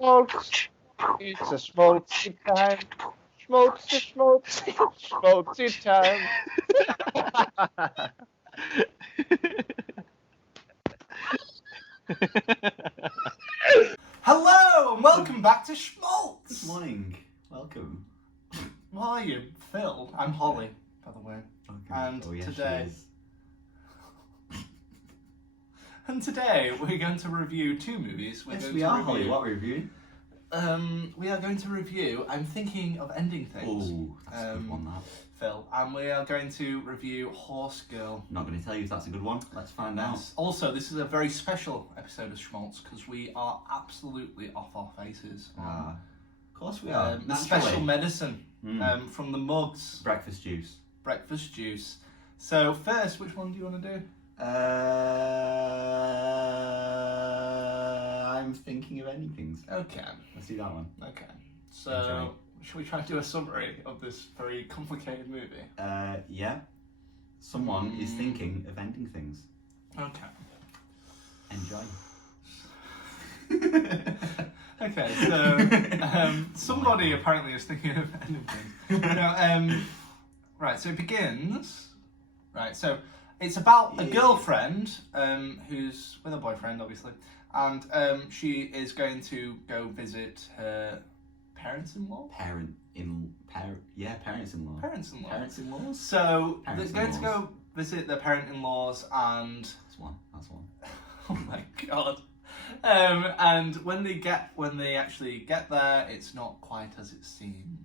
Schmaltz. It's a schmaltzy time. Schmaltzy, schmaltzy, schmaltzy time. Hello and welcome back to Schmaltz. Good morning. Welcome. How are you, Phil? I'm Holly, by the way. Okay. And yes, today, she is. and today we're going to review two movies. Yes, we are, Holly. What review? We are going to review I'm Thinking of Ending Things. Oh, that's a good one, that. Phil, and we are going to review Horse Girl. Not going to tell you if that's a good one. Let's find out. Also, this is a very special episode of Schmaltz because we are absolutely off our faces. Of course we are. The special medicine from the mugs. Breakfast juice. Breakfast juice. So first, which one do you want to do? I'm thinking of ending things. Okay. Let's do that one. Okay. So, should we try to do a summary of this very complicated movie? Yeah. Someone is thinking of ending things. Okay. Enjoy. Okay, so somebody apparently is thinking of ending things. Right, so it begins. Right, so it's about a girlfriend who's with her boyfriend, obviously, and she is going to go visit her parents-in-law. Parents-in-law. Parents-in-law. Parents-in-laws. So they're going to go visit their parent-in-laws, and That's one. oh my god. And when they actually get there, it's not quite as it seems.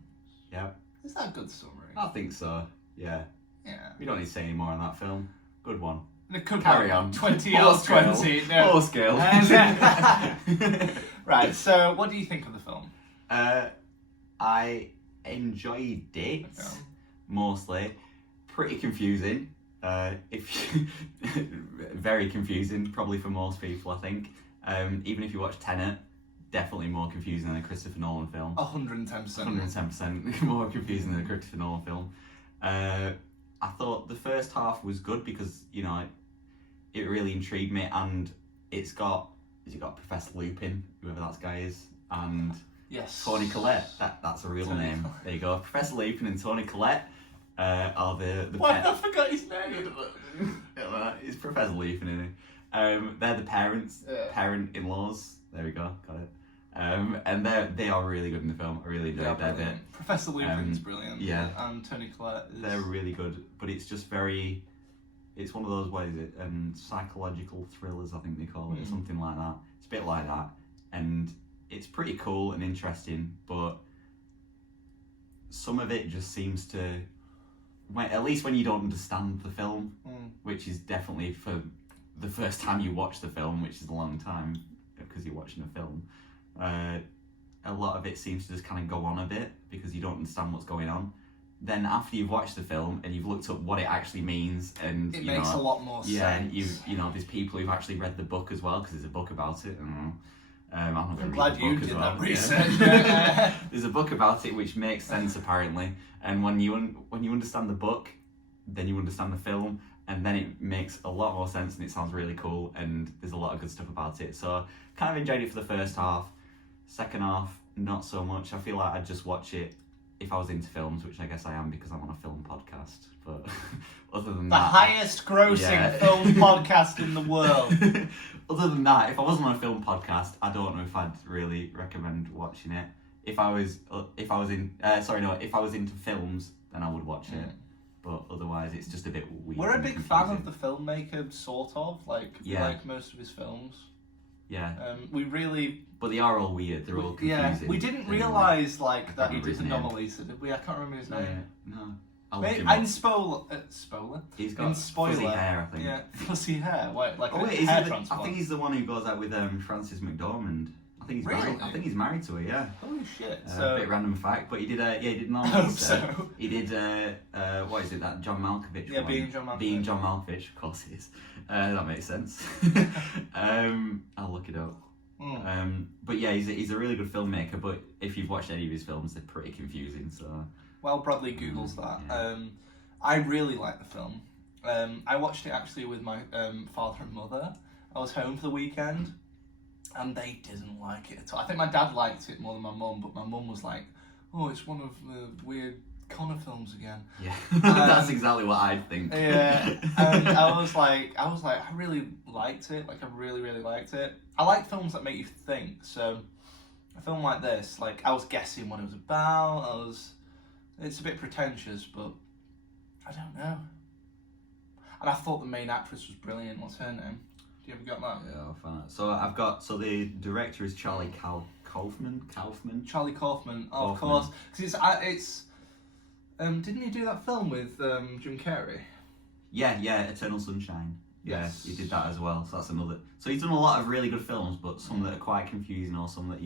Yep. Is that a good summary? I think so. Yeah. Yeah. We don't need to say any more on that film. Good one. It could Carry be on. 20 out of 20. No. Horse Girl. Right, so what do you think of the film? I enjoyed it, Okay. mostly. Pretty confusing. Very confusing, probably for most people, I think. Even if you watch Tenet, definitely more confusing than a Christopher Nolan film. 110%. 110% more confusing than a Christopher Nolan film. I thought the first half was good because, it really intrigued me, and has it got Professor Lupin, whoever that guy is, and Yes. Toni Collette. That's a real Toni name. Collette. There you go. Professor Lupin and Toni Collette are the Why I forgot his name? It's Professor Lupin, isn't it? They're the parent-in-laws. There we go, got it. And they are really good in the film. I really enjoyed their bit. Professor Lupin's brilliant. Yeah. And Toni Collette is... They're really good, but it's just very. It's one of those, what is it? Psychological thrillers, I think they call it, or something like that. It's a bit like that, and it's pretty cool and interesting, but some of it just seems to. At least when you don't understand the film, which is definitely for the first time you watch the film, which is a long time because you're watching a film, a lot of it seems to just kind of go on a bit because you don't understand what's going on. Then after you've watched the film and you've looked up what it actually means, and it makes a lot more sense. Yeah, and there's people who've actually read the book as well because there's a book about it. I'm glad you did that research. Yeah. There's a book about it which makes sense apparently, and when you understand the book, then you understand the film, and then it makes a lot more sense and it sounds really cool, and there's a lot of good stuff about it. So kind of enjoyed it for the first half. Second half, not so much. I feel like I'd just watch it if I was into films, which I guess I am because I'm on a film podcast. But other than the that, highest grossing film podcast in the world. Other than that, if I wasn't on a film podcast, I don't know if I'd really recommend watching it. If I was into films, then I would watch it. But otherwise, it's just a bit weird. We're a big fan of the filmmaker, sort of. We like most of his films. Yeah. But they are all weird. They're all confusing. Yeah, we didn't realise that he did Anomalisa, did we? I can't remember his name. No. And Spoiler. He's got fuzzy hair, I think. Yeah, fuzzy hair. I think he's the one who goes out with Frances McDormand. I think he's married. I think he's married to her. Yeah. Holy shit! A bit random fact, but he did. He did Anomalisa. He did. What is it? That John Malkovich. Yeah, one. Being John Malkovich. Of course it is. That makes sense. I'll look it up. But yeah, he's a really good filmmaker. But if you've watched any of his films, they're pretty confusing. So. Well, Bradley Googles that. Yeah. I really like the film. I watched it actually with my father and mother. I was home for the weekend, and they didn't like it at all. I think my dad liked it more than my mum, but my mum was like, "Oh, it's one of the weird Connor films again." Yeah, that's exactly what I think. Yeah, and I was like, I really liked it. Like, I really, really liked it. I like films that make you think. So, a film like this, like, I was guessing what it was about. It's a bit pretentious, but I don't know. And I thought the main actress was brilliant. What's her name? Do you ever got that? Yeah, I'll find it. So the director is Charlie Kaufman. Charlie Kaufman, of Kaufman. course. Because it's didn't he do that film with Jim Carrey? Yeah, Eternal Sunshine. Yes. Yeah, he did that as well. So that's another. So he's done a lot of really good films, but some that are quite confusing, or some that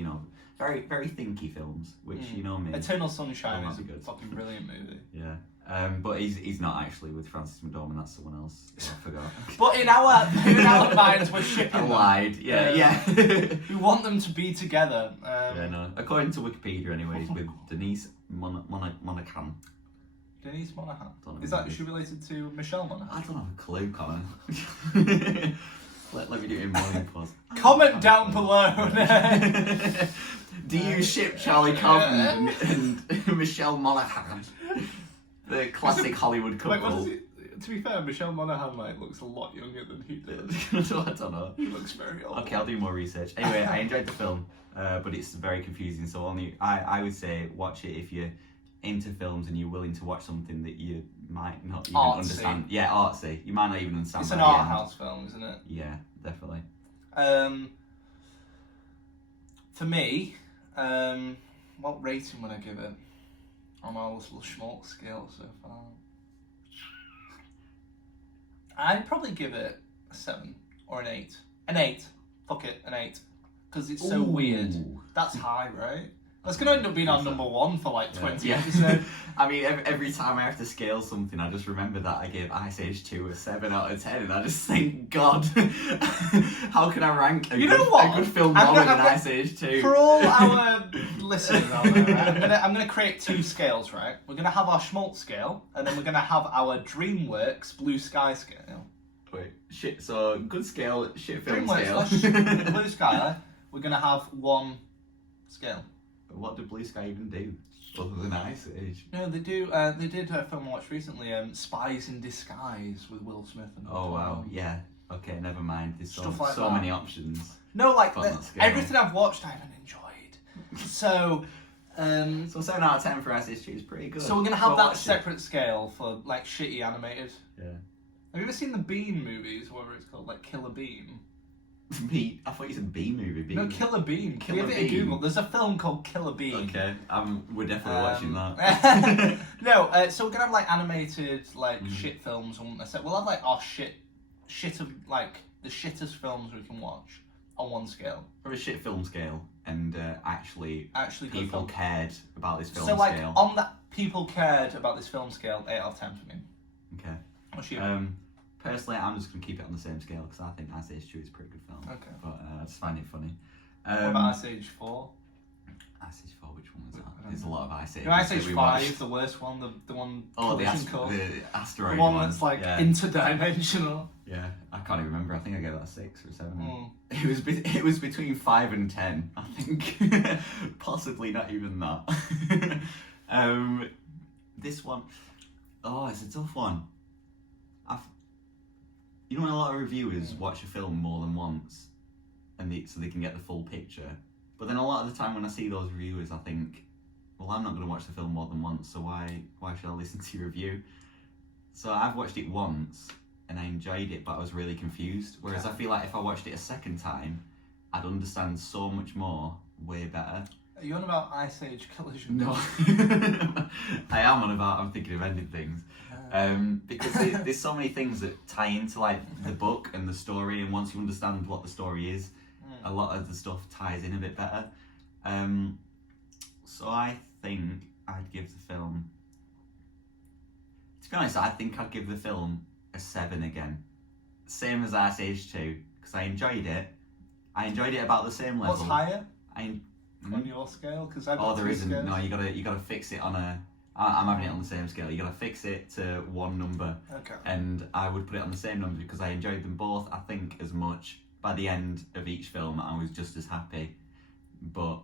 very very thinky films, which me. Eternal Sunshine Oh, is a that'd be good. fucking brilliant movie. Yeah. But he's not actually with Francis McDormand. That's someone else. I forgot. But in our minds, we're shipping I them. lied. Yeah. We want them to be together. Yeah, no. According to Wikipedia, anyways, with Denise Monaghan. Denise Monaghan. Don't know Is who that it is. she related to Michelle Monaghan? I don't have a clue, Connor. let me do it in morning pause. Comment down below. Do you ship Charlie Kaufman and Michelle Monaghan? The classic Hollywood Like, couple. what is it? To be fair, Michelle Monaghan looks a lot younger than he does. I don't know. He looks very old. Okay, I'll do more research. Anyway, I enjoyed the film, but it's very confusing. So I would say watch it if you're into films and you're willing to watch something that you might not even Artsy. understand. Yeah, artsy. You might not even understand. It's by an the art end. house film, isn't it? Yeah, definitely. For me, what rating would I give it on our little Schmaltz scale so far? I'd probably give it a 7 or an 8. An 8. Fuck it, an 8. Because it's so weird. That's high, right? That's going to end up being our number 1 for like 20 episodes. I mean, every time I have to scale something, I just remember that I gave Ice Age 2 a 7 out of 10, and I just think, God, how can I rank a good film lower than Ice Age 2? For all our listeners out there, right, I'm gonna create 2 scales, right? We're going to have our Schmaltz scale, and then we're going to have our DreamWorks Blue Sky scale. Wait, shit, so good scale, shit film DreamWorks scale. Blue Sky, we're going to have 1 scale. But what did Blue Sky even do, other than Ice Age? No, they do. They did a film I watched recently, Spies in Disguise with Will Smith and. Oh wow, yeah. Okay, never mind. There's Stuff like so that. many options. No, like on that scale. everything I've watched, I haven't enjoyed. So, So 7 out of 10 for Ice Age 2 is pretty good. so we're gonna have Well, that watch it. separate scale for like shitty animated. Yeah. Have you ever seen the Bean movies, whatever it's called, like Killer Bean? B. I thought you said B movie. B. No, Killer Bean. Killer Give it a Bean. Google. There's a film called Killer Bean. Okay, we're definitely watching that. No, so we're gonna have like animated like shit films on. We'll have like our shit of like the shittest films we can watch on 1 scale. For a shit film scale, and actually Actually, good people film. cared about this film So like scale. on that people cared about this film scale, 8 out of 10 for me. Okay. What's you? Personally, I'm just going to keep it on the same scale because I think Ice Age 2 is a pretty good film. Okay. But I just find it funny. What about Ice Age 4? Ice Age 4, which one was I that? don't There's a know. lot of Ice Age. No, Ice Age that we 5 watched. is the worst one. The one. Oh, the collision course. asteroid The one that's like interdimensional. Yeah, I can't even remember. I think I gave that a 6 or 7. Mm. It was between 5 and 10, I think. Possibly not even that. This one, it's a tough one. You know when a lot of reviewers watch a film more than once, so they can get the full picture. But then a lot of the time when I see those reviewers, I think, well, I'm not going to watch the film more than once, so why should I listen to your review? So I've watched it once, and I enjoyed it, but I was really confused. Whereas I feel like if I watched it a second time, I'd understand so much more, way better. Are you on about Ice Age Collision? No. I am on about, I'm thinking of ending things. Because there's so many things that tie into like the book and the story, and once you understand what the story is, a lot of the stuff ties in a bit better. So I think I'd give the film, to be honest, I think I'd give the film a 7 again. Same as Ice Age 2, because I enjoyed it. I enjoyed it about the same level. What's higher on your scale? Because I've got there 2 isn't. scales. No, you gotta fix it on a. I'm having it on the same scale. You gotta fix it to 1 number, Okay. and I would put it on the same number because I enjoyed them both. I think as much, by the end of each film, I was just as happy. But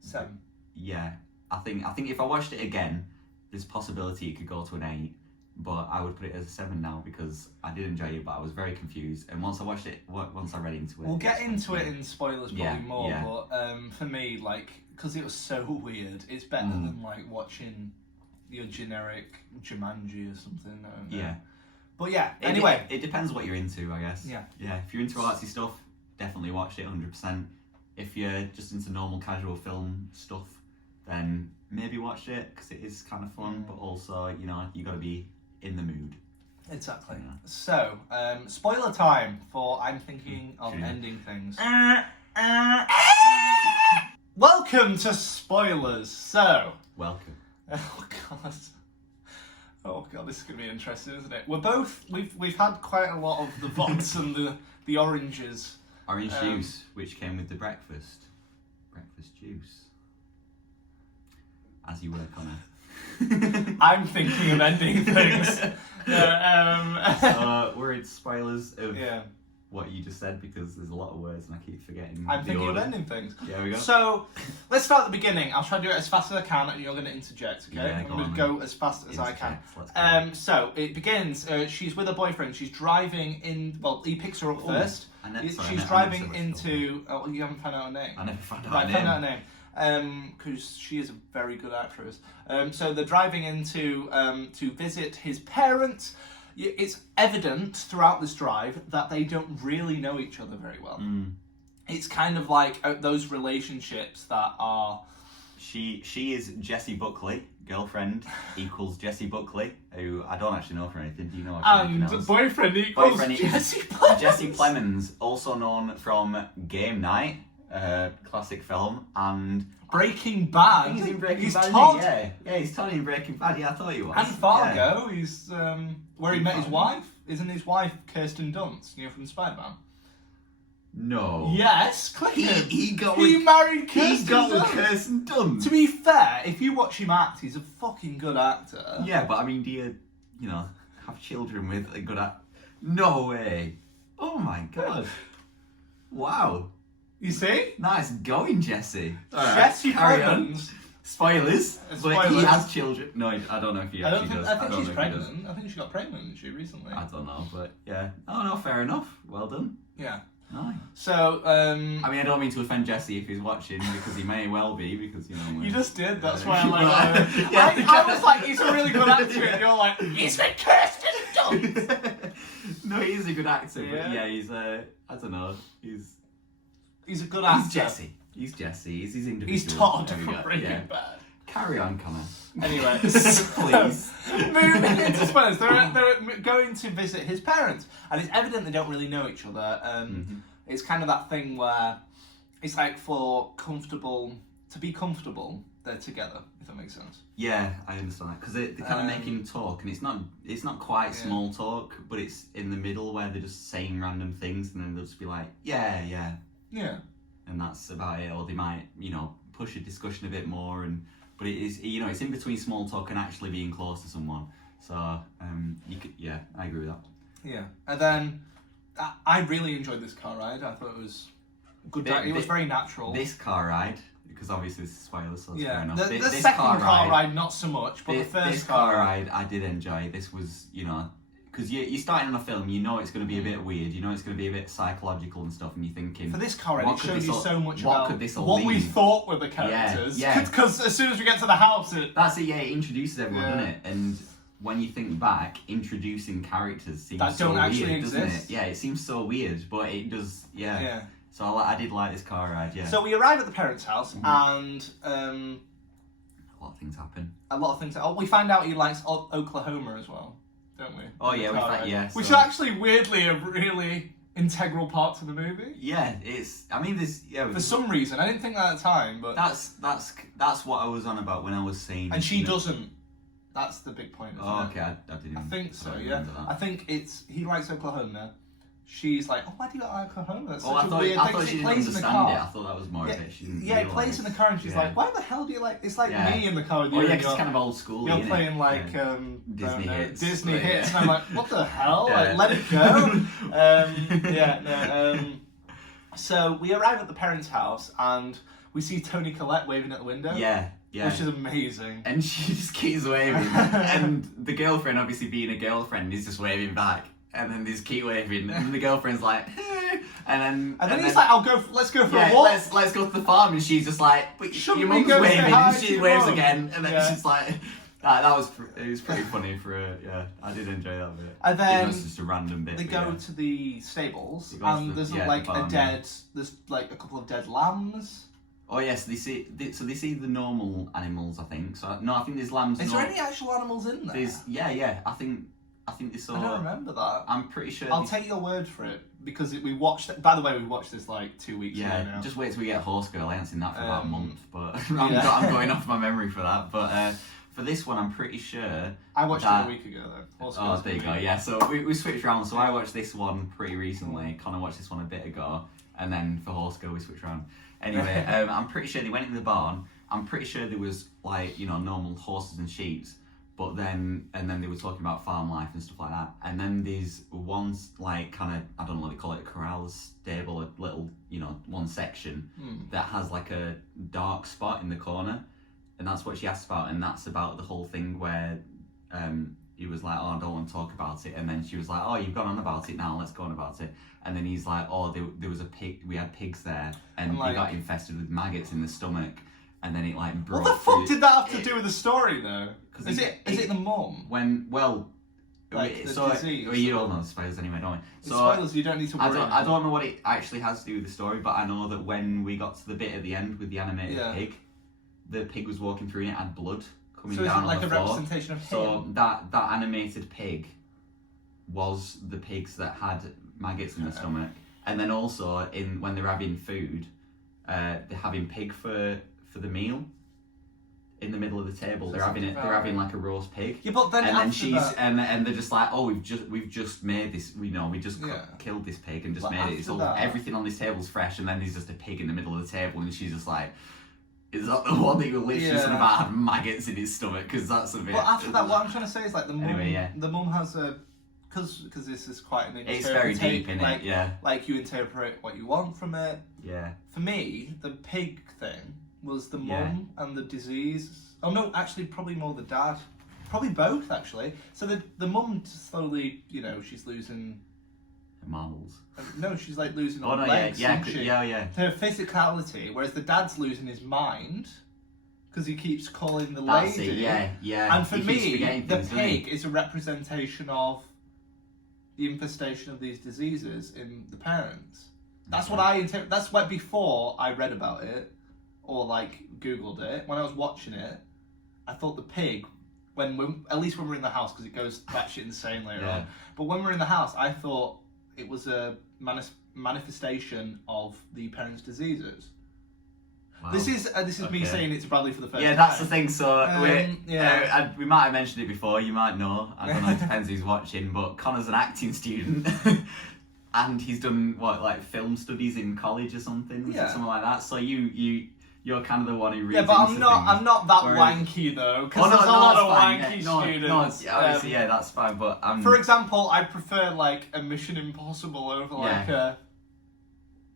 7. yeah, I think if I watched it again, there's a possibility it could go to an 8. But I would put it as a 7 now because I did enjoy it, but I was very confused. And once I watched it, once I read into it, We'll get into it in spoilers probably more. yeah. But for me, like, because it was so weird, it's better than like watching your generic Jumanji or something. I don't know. Yeah. But yeah. Anyway, it depends what you're into, I guess. Yeah. Yeah. If you're into artsy stuff, definitely watch it 100%. If you're just into normal casual film stuff, then maybe watch it because it is kind of fun. But also, you know, you got to be in the mood. Exactly. Yeah. So, spoiler time for I'm thinking of ending things. Welcome to spoilers. So, Welcome. oh god, this is gonna be interesting, isn't it? We've had quite a lot of the vods and the oranges. Orange juice, which came with the breakfast juice. As you were, Connor. I'm thinking of ending things. We're in spoilers of Yeah. what you just said because there's a lot of words and I keep forgetting. I'm the thinking order. of ending things. Yeah, we go. So, let's start at the beginning. I'll try to do it as fast as I can, and you're going to interject. Okay, Yeah, I'm go going on, to go as fast as I can. Let's go. So it begins. She's with her boyfriend. She's driving in. Well, he picks her up first. She's driving into. Oh, you haven't found out her name. I never found out Right, her find name. out her name. Because she is a very good actress. So they're driving into to visit his parents. It's evident throughout this drive that they don't really know each other very well. It's kind of like those relationships that are. She is Jessie Buckley, girlfriend equals Jessie Buckley, who I don't actually know for anything. Do you know? And boyfriend equals Jesse Plemons. Jesse Plemons, also known from Game Night, classic film, and Breaking Bad. I think he's in Breaking He's Bad. Todd. Yeah, he's Tony in Breaking Bad. Yeah, I thought he was. And Fargo. Yeah. He's where he met his wife. Isn't his wife Kirsten Dunst? You know, from Spider-Man. No. Yes, click him. He married Kirsten He got with Dunst. Kirsten Dunst. To be fair, if you watch him act, he's a fucking good actor. Yeah, but I mean, do you have children with a good actor? No way. Oh my god. Wow. You see? Nice going, Jesse. Jesse carry on. Plemons. Spoilers. But Spoilers. he has children. No, I don't know if he actually does. I think don't she's know if he does. pregnant. I think she got pregnant, didn't she, recently? I don't know, but yeah. Oh no, fair enough. Well done. Yeah. Nice. So, I mean, I don't mean to offend Jesse if he's watching, because he may well be, because, you know... You just did, that's why I'm like... Yeah. I was like, he's a really good actor, and you're like, he's with Kirsten Dunst! No, he is a good actor, but Yeah. he's, I don't know, he's a good actor. He's Jesse. He's Jesse. He's his individual. He's Todd There we from go. Breaking Yeah. Bad. Carry on, Connor. Anyway, Please. moving into spoilers, they're going to visit his parents, and it's evident they don't really know each other. It's kind of that thing where it's like to be comfortable, they're together, if that makes sense. Yeah, I understand that, because they're kind of making talk, and it's not quite small talk, but it's in the middle where they're just saying random things, and then they'll just be like, yeah, and that's about it. Or they might, push a discussion a bit more, but it is, it's in between small talk and actually being close to someone. So I agree with that. Yeah, and then I really enjoyed this car ride. I thought it was good. It was very natural. This car ride, because obviously this is spoilers, so it's fair Yeah, enough. the This second car ride, not so much, but the first this car ride I did enjoy. This was, because you're starting on a film, it's going to be a bit weird, it's going to be a bit psychological and stuff, and you're thinking... For this car ride, it showed you so much what about could this all what we mean? thought were the characters. Yeah. Because as soon as we get to the house, That's it, it introduces everyone, doesn't it? And when you think back, introducing characters seems that so don't actually weird, doesn't exist. it? Yeah, it seems so weird, but it does, Yeah. So I did like this car ride, yeah. So we arrive at the parents' house, and a lot of things happen. a lot of things. We find out he likes Oklahoma as well, don't we? Oh yeah, Which is so- actually weirdly a really integral part to the movie. Yeah, For some reason, I didn't think that at the time, but that's what I was on about when I was saying. and she doesn't. That's the big point. Isn't Oh, it? okay, I didn't. I think so. I Yeah, remember that. I think he likes Oklahoma, she's like, oh, why do you got Oklahoma? That's Oh, such a weird I thing. thought So she it didn't plays in the understand car. it. I thought that was more Yeah, of it. She didn't yeah, it plays realise. in the car, and she's like, why the hell do you like? It's like me in the car with you. Oh yeah, and 'cause it's kind of old school. You're playing like Disney hits. Disney hits, and I'm like, what the hell? Yeah. Like, let it go. So we arrive at the parents' house, and we see Toni Collette waving at the window. Yeah. Which is amazing. And she just keeps waving. And the girlfriend, obviously being a girlfriend, is just waving back. And then they just keep waving. And the girlfriend's like, hey. And then he's like, let's go for a walk. Let's go to the farm. And she's just like, but your mum's go say waving. hi And to she your waves mum? again. And then she's like, it was pretty funny for I did enjoy that bit. And then it's just a random bit. they go to the stables, to there's the there's like a couple of dead lambs. Oh yes, they see the normal animals. I think so. No, I think there's lambs. Is there any actual animals in there? I think they saw. I don't remember that. I'm pretty sure. I'll take your word for it because we watched it. By the way, we watched this like 2 weeks ago now. Just wait till we get Horse Girl. I haven't seen that for about a month, but yeah. I'm going off my memory for that. But for this one, I'm pretty sure. I watched it a week ago though. Oh, there you go. Yeah, so we switched around. So I watched this one pretty recently. Connor watched this one a bit ago, and then for Horse Girl we switched around. Anyway, I'm pretty sure they went in the barn. I'm pretty sure there was like normal horses and sheep, but then they were talking about farm life and stuff like that. And then there's one like kind of, I don't know what they call it, a corral, stable, a little one section that has like a dark spot in the corner, and that's what she asked about, and that's about the whole thing where he was like, oh, I don't want to talk about it, and then she was like, oh, you've gone on about it now, let's go on about it. And then he's like, oh, there was a pig, we had pigs there, and they got infested with maggots in the stomach, and then it like broke. What the fuck did that have to do with the story though? Is it the mum? Disease. Well, you all know the spoilers anyway, don't we? So spoilers, you don't need to worry. I don't know what it actually has to do with the story, but I know that when we got to the bit at the end with the animated pig, the pig was walking through and it had blood coming down on the floor. So it's like a representation of him? So that animated pig was the pigs that had maggots in the stomach, and then also when they're having food, they're having pig for the meal. In the middle of the table, they're having like a roast pig. Yeah, but then and they're just like, oh, we've just made this. We just killed this pig and just made it. It's all everything on this table's fresh, and then there's just a pig in the middle of the table, and she's just like, is that the one that you were literally saying about having maggots in his stomach? Because that's a bit. But after that, what I'm trying to say is like the mum has a. Because this is quite an it's very deep in like, it, yeah. Like you interpret what you want from it. Yeah. For me, the pig thing was the mum and the disease. Oh no, actually, probably more the dad. Probably both, actually. So the mum slowly, she's losing. Her marbles. No, she's like losing all legs. Yeah. Her physicality, whereas the dad's losing his mind. Because he keeps calling the lady. Yeah. And for me, the pig is a representation of the infestation of these diseases in the parents. That's what that's why before I read about it or like Googled it, when I was watching it, I thought the pig, at least when we're in the house, because it goes batshit insane later on, but when we're in the house, I thought it was a manifestation of the parents' diseases. Wow. This is me saying it to Bradley for the first time. Yeah, that's the thing. So we might have mentioned it before. You might know. I don't know. It depends who's watching. But Connor's an acting student, and he's done film studies in college or something, something like that. So you're kind of the one who reads. Yeah, but I'm not that whereas, wanky though, because there's a lot of wanky students. Obviously, that's fine. But for example, I prefer like a Mission Impossible over like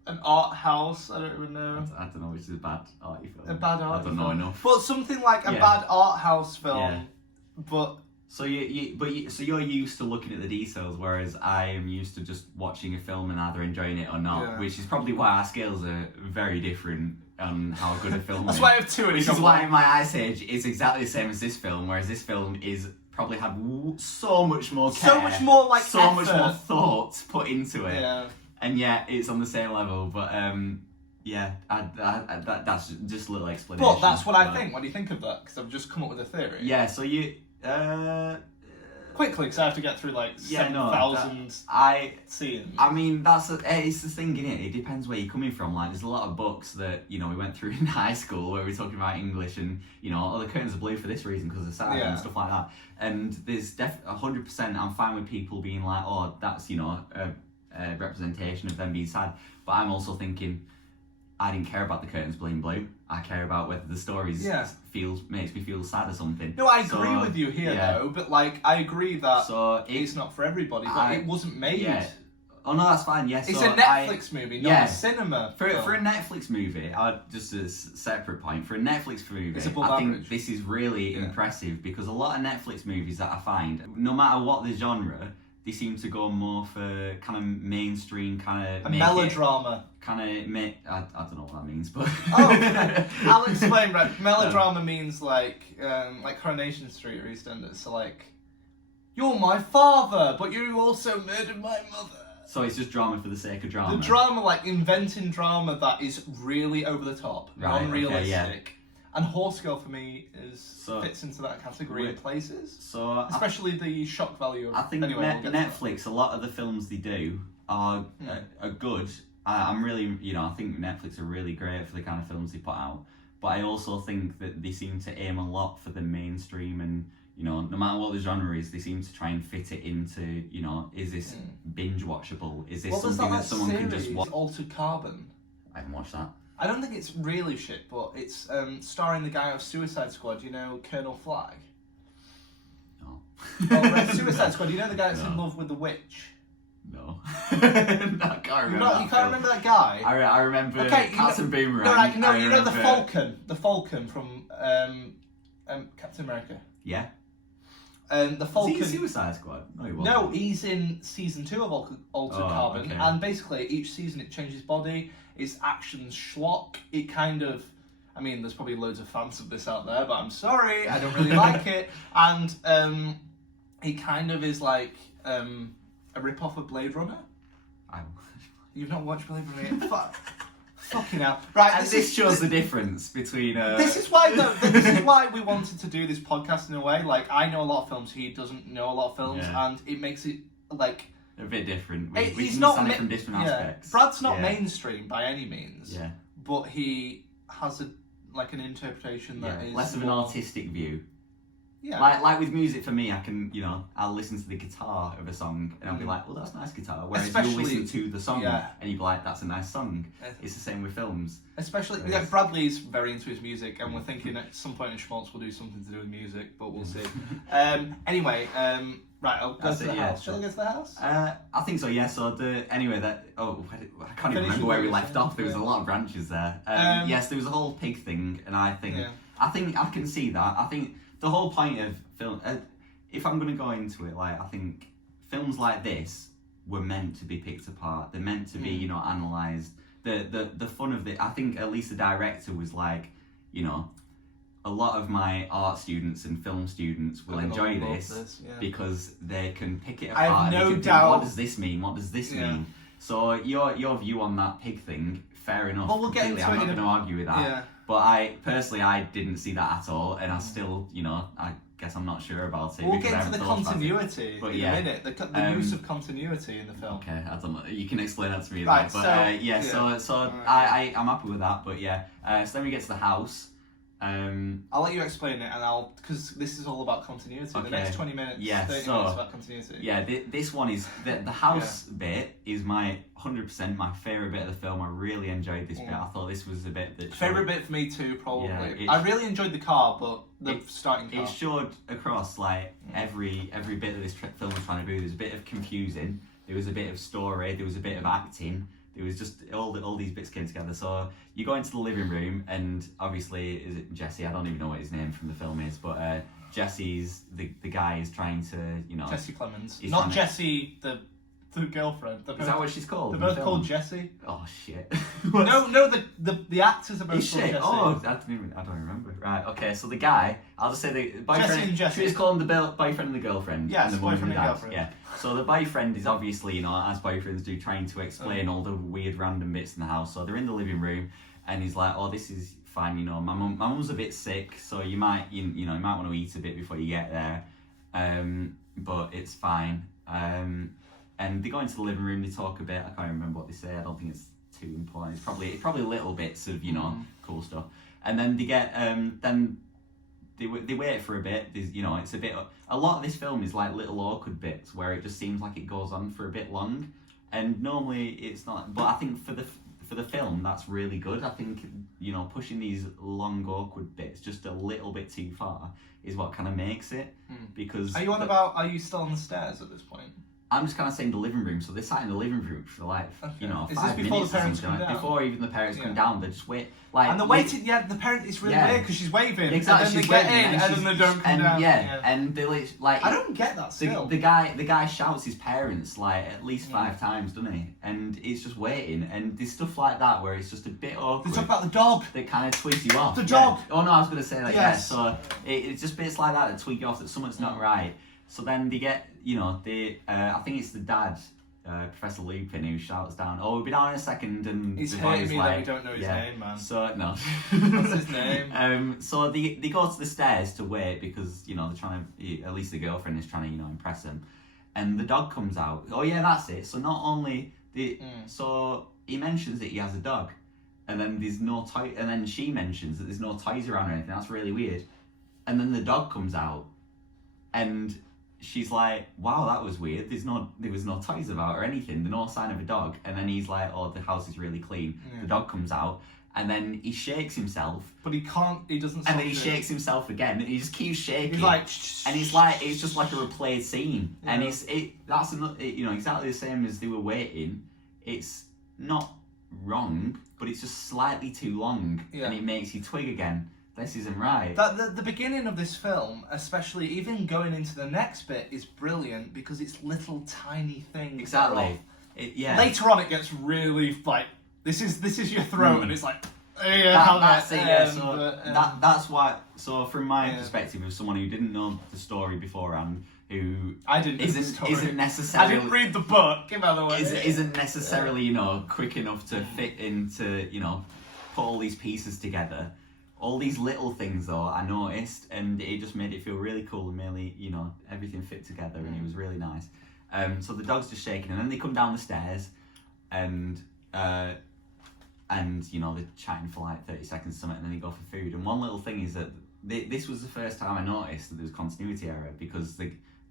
an art house. I don't even know. I don't know which is a bad arty film. A bad art. I don't know enough. But something like a bad art house film. Yeah. But so you're used to looking at the details, whereas I am used to just watching a film and either enjoying it or not, which is probably why our scales are very different on how good a film is. That's why I have two. Which is why my Ice Age is exactly the same as this film, whereas this film is probably had so much more care, so much more much more thought put into it. Yeah. And yet it's on the same level, but that's just a little explanation. But that's what I think. What do you think of that? Because I've just come up with a theory. Yeah. So you quickly, because I have to get through 7,000 scenes. I mean, it's the thing, innit? It depends where you're coming from. Like, there's a lot of books that we went through in high school where we're talking about English, and the curtains are blue for this reason because of sad and stuff like that. And there's 100%. I'm fine with people being like, oh, that's representation of them being sad. But I'm also thinking, I didn't care about the curtains being blue. I care about whether the story makes me feel sad or something. No, I agree with you here though, but like I agree that it's not for everybody. But it wasn't made. Yeah. Oh no, that's fine. Yes, it's a Netflix movie, not a cinema. For a Netflix movie, just a separate point. For a Netflix movie, it's above I average. think this is really impressive because a lot of Netflix movies that I find, no matter what the genre, they seem to go more for kind of mainstream kind of melodrama. I don't know what that means, but I'll explain. Right, melodrama means like Coronation Street or EastEnders. So like, you're my father, but you also murdered my mother. So it's just drama for the sake of drama. The drama, like inventing drama that is really over the top, unrealistic. And Horse Girl for me fits into that category in places. So especially the shock value. I think Netflix, a lot of the films they do are good. I'm really, I think Netflix are really great for the kind of films they put out. But I also think that they seem to aim a lot for the mainstream and, no matter what the genre is, they seem to try and fit it into, is this binge watchable? Is this something that someone can just watch? Altered Carbon. I haven't watched that. I don't think it's really shit, but it's starring the guy of Suicide Squad, Colonel Flag? No. Suicide Squad, the guy that's in love with the witch? No. I can't remember. You can't remember that guy? I remember Cats and Boomerang. No, the Falcon from Captain America. Yeah. The Falcon. Is he in Suicide Squad? No, he wasn't. No, he's in season 2 of Altered Carbon, okay. and basically each season it changes body. Its actions schlock. It kind of, there's probably loads of fans of this out there, but I'm sorry, I don't really like it. And it kind of is like a rip-off of Blade Runner. You've not watched Blade Runner yet? Fucking hell. Right, and this shows the difference between... This is why we wanted to do this podcast in a way. Like, I know a lot of films, he doesn't know a lot of films, and it makes it, like... a bit different. We he's can not understand it from different aspects. Brad's not mainstream by any means. Yeah. But he has an interpretation that is... less of an artistic view. Yeah. Like with music for me, I can, I'll listen to the guitar of a song and I'll be like, well, that's a nice guitar. Whereas you'll listen to the song and you'll be like, that's a nice song. It's the same with films. Especially, Bradley's very into his music and we're thinking at some point in Schmaltz we'll do something to do with music, but we'll see. Anyway, right, I'll go to the house. Shall I go to the house? I think so, yeah. So I can't even remember where we left off. There was a lot of branches there. Yes, there was a whole pig thing and I think I can see that. I think the whole point of film, if I'm going to go into it, I think films like this were meant to be picked apart. They're meant to be, analysed. The fun of it, I think at least the director was like, a lot of my art students and film students will enjoy this because they can pick it apart. I have no doubt. What does this mean? What does this mean? So your view on that pig thing, fair enough. Well, we'll get into I'm not going to argue with that. Yeah. But I didn't see that at all, and I still, I guess I'm not sure about it. We'll get into the continuity in a minute. The use of continuity in the film. Okay, I don't know. You can explain that to me. Right. But so I'm happy with that. But so then we get to the house. I'll let you explain it, and because this is all about continuity. Okay. The next 20 minutes, 30 minutes about continuity. Yeah, this one is the house bit is my 100% my favourite bit of the film. I really enjoyed this bit. I thought this was the bit that favourite bit for me too, probably. I really enjoyed the car, but starting car. It showed across every bit that this film was trying to do. There's a bit of confusing. There was a bit of story. There was a bit of acting. It was just all these bits came together. So you go into the living room, and obviously, is it Jesse? I don't even know what his name from the film is, but Jesse's the guy is trying to Jesse Clemens, not Jesse the girlfriend. Is that what she's called? They're both called Jesse. Oh shit! no, the actors are both called Jesse. Oh, I don't remember. Right, okay. So the guy, I'll just say the boyfriend. Jesse and Jesse. Should we just call him the boyfriend and the girlfriend? Yes, and the boyfriend and girlfriend. Yeah. So the boyfriend is obviously, as boyfriends do, trying to explain all the weird random bits in the house. So they're in the living room, and he's like, "Oh, this is fine. My mum's a bit sick, so you might want to eat a bit before you get there, but it's fine." And they go into the living room. They talk a bit. I can't remember what they say. I don't think it's too important. It's probably little bits of cool stuff. And then they get they wait for a bit. There's a lot of this film is like little awkward bits where it just seems like it goes on for a bit long. And normally it's not, but I think for the film that's really good. I think, you know, pushing these long awkward bits just a little bit too far is what kind of makes it. Because are you still on the stairs at this point? I'm just kind of saying the living room. So they sat in the living room for like, you know, Is 5 this before minutes the parents or something. come down? Before even the parents come down, they just wait. Like, And the waiting, the parent is really weird because she's waving. Exactly, And then she's they get waving, in and then they don't come down. And they like. I don't get that still. The guy shouts his parents like at least 5 times, doesn't he? And it's just waiting. And there's stuff like that where it's just a bit awkward. They talk about the dog. That kind of twigs you off. The dog. Oh no, I was gonna say that. Yes. Yeah. So it's just bits like that twig you off that something's not right. So then they get, you know, I think it's the dad. Professor Lupin, who shouts down, "Oh, we'll be down in a second," and he's the hurting boy's me like, that we don't know his name, man. So no, what's his name? So they go to the stairs to wait because, you know, they're trying to, at least the girlfriend is trying to, you know, impress him, and the dog comes out. Oh yeah, that's it. So not only so he mentions that he has a dog, and then there's no toy, and then she mentions that there's no toys around or anything. That's really weird, and then the dog comes out, and she's like, "Wow, that was weird. There was no toys about or anything. There's no sign of a dog." And then he's like, "Oh, the house is really clean." Yeah. The dog comes out, and then he shakes himself. But he can't. He doesn't. And then he shakes himself again, and he just keeps shaking. He's like, and it's just like a replayed scene, yeah. And that's you know, exactly the same as they were waiting. It's not wrong, but it's just slightly too long, and it makes you twig again. This isn't right. The beginning of this film, especially even going into the next bit, is brilliant because it's little tiny things. Exactly. Later on, it gets really like this is your throat, and it's like that's it. Yeah. So that's why. So from my perspective, of someone who didn't know the story beforehand, who isn't necessarily. I didn't read the book. By the way, isn't necessarily, you know, quick enough to fit into, you know, put all these pieces together. All these little things, though, I noticed, and it just made it feel really cool and really, you know, everything fit together, and it was really nice. So the dog's just shaking, and then they come down the stairs, and you know, they're chatting for like 30 seconds or something, and then they go for food. And one little thing is that this was the first time I noticed that there was continuity error, because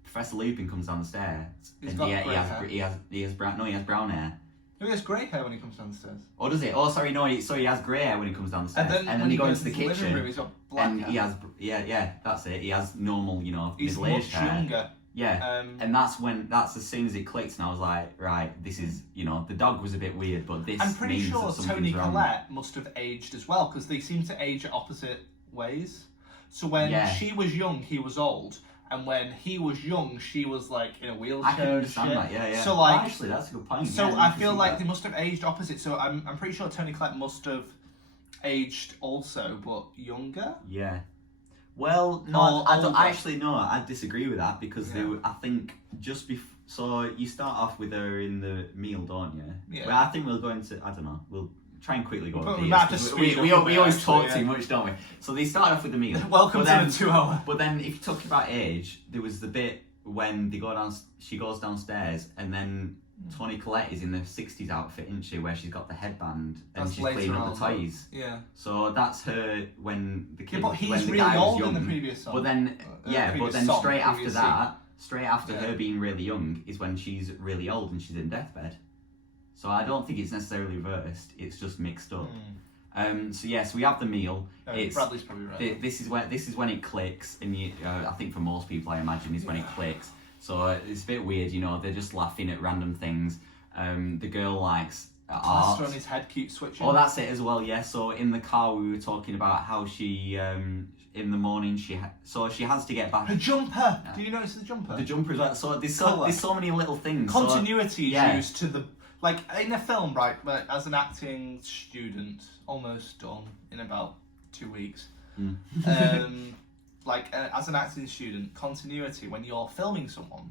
Professor Lupin comes down the stairs, and he has brown hair. He has grey hair when he comes downstairs. Oh, does he? Oh, sorry, no. He has grey hair when he comes downstairs, and then he goes into the kitchen. Room, he's got black and hair. he has, that's it. He has normal, you know, he's middle-aged much hair. younger. Yeah, and that's as soon as it clicked, and I was like, right, this is, you know, the dog was a bit weird, but this. I'm pretty means sure that Toni wrong. Collette must have aged as well, because they seem to age at opposite ways. So when she was young, he was old. And when he was young, she was like in a wheelchair. I can understand that, yeah. So like, actually, that's a good point. So I feel like they must have aged opposite. So I'm pretty sure Toni Collette must have aged also, but younger. Yeah. Well, no, I don't actually. No, I disagree with that, because they were, I think just before. So you start off with her in the meal, don't you? Yeah. Well, I think we'll go into. I don't know. We'll try and quickly go over these. We always talk too much, don't we? So they start off with the meal. Welcome to the 2 hour. But then, if you talk about age, there was the bit when they go down. She goes downstairs, and then Toni Collette is in the 60s outfit, isn't she? Where she's got the headband and she's cleaning up the toys. Yeah. So that's her when the kid. Yeah, but he's when the really guy was old young. in the previous song. But then, straight after that, straight after Yeah. her being really young, is when she's really old and she's in deathbed. So I don't think it's necessarily reversed. It's just mixed up. So yes, we have the meal. Bradley's probably right. This is when it clicks, and I think for most people, I imagine, is when it clicks. So it's a bit weird, you know. They're just laughing at random things. The girl likes art. Plaster on his head keeps switching. Oh, that's it as well. Yeah. So in the car, we were talking about how she in the morning she has to get back. Her jumper. Do you notice the jumper? The jumper is like, so there's so many little things. Continuity is used to the. Like, in a film, right, as an acting student, almost done in about 2 weeks, as an acting student, continuity, when you're filming someone,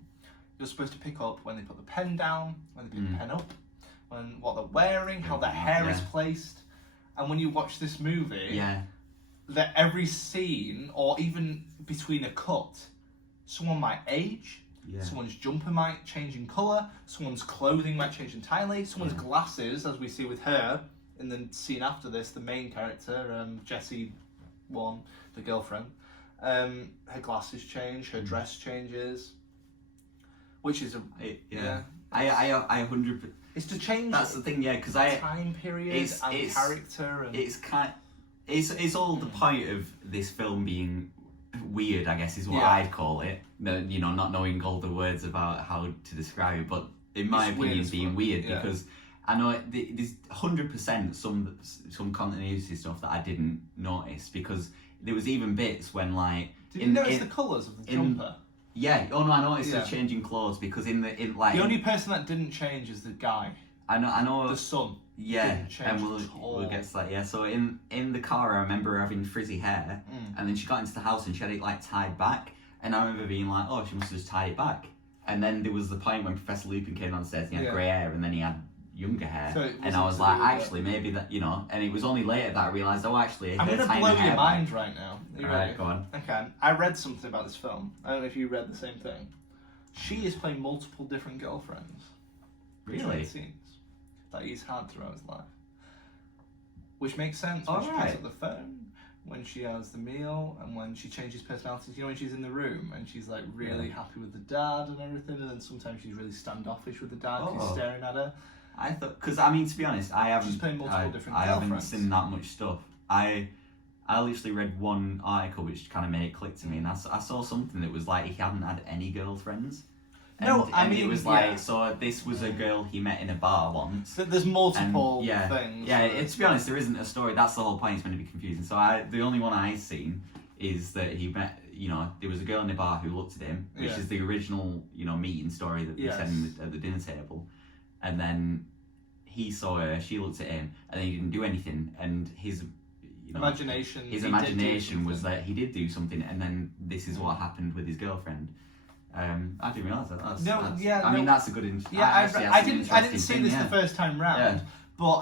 you're supposed to pick up when they put the pen down, when they pick the pen up, what they're wearing, how their hair is placed, and when you watch this movie, that every scene, or even between a cut, someone might age. Yeah. Someone's jumper might change in colour, someone's clothing might change entirely, someone's glasses, as we see with her in the scene after this, the main character, Jessie 1, the girlfriend, her glasses change, her dress changes, which is I 100. It's to change. That's the thing, yeah, because time period and character and it's all the point of this film being weird, I guess, is what I'd call it. You know, not knowing all the words about how to describe it, but in my opinion, being weird because I know there's 100% some continuity stuff that I didn't notice because there was even bits when like. Did you notice the colours of the jumper? Yeah. Oh no, I noticed the changing clothes because in like the only person that didn't change is the guy. I know. The son. Yeah, and we'll get to that. Yeah, so in the car, I remember having frizzy hair, and then she got into the house and she had it like tied back, and I remember being like, oh, she must have just tied it back. And then there was the point when Professor Lupin came downstairs and he had grey hair, and then he had younger hair, so and I was like, actually, maybe that, you know. And it was only later that I realised, oh, actually, I'm gonna blow your mind right now. Alright, go on. Okay, I read something about this film. I don't know if you read the same thing. She is playing multiple different girlfriends. Really? Scenes that he's had throughout his life. Which makes sense when she picks up the phone, when she has the meal, and when she changes personalities. You know, when she's in the room and she's like really happy with the dad and everything, and then sometimes she's really standoffish with the dad who's staring at her. I thought, because I mean, to be honest, I haven't. She's playing multiple different I girlfriends. haven't seen that much stuff. I literally read one article which kind of made it click to me, and I saw something that was like he hadn't had any girlfriends. And it was like, so this was a girl he met in a bar once. So there's multiple things. Yeah, to be honest, there isn't a story. That's the whole point. It's meant to be confusing. So the only one I've seen is that he met, you know, there was a girl in the bar who looked at him, which is the original, you know, meeting story that they said at the dinner table. And then he saw her, she looked at him, and then he didn't do anything. And his imagination was that he did do something, and then this is what happened with his girlfriend. I didn't realise that. I mean, that's a good. I didn't see this the first time round, but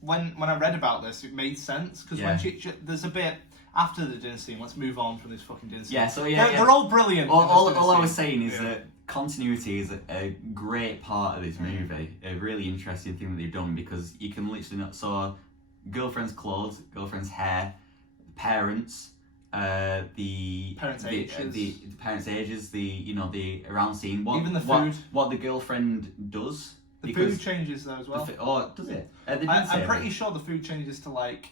when I read about this, it made sense because when there's a bit after the dinner scene. Let's move on from this fucking dinner scene. Yeah, so they're all brilliant. All I was saying is that continuity is a great part of this movie. A really interesting thing that they've done because you can literally not saw girlfriend's clothes, girlfriend's hair, parents. The parents' ages, the around scene, even the food, what the girlfriend does. The food changes though as well. Does it? I'm pretty sure the food changes to like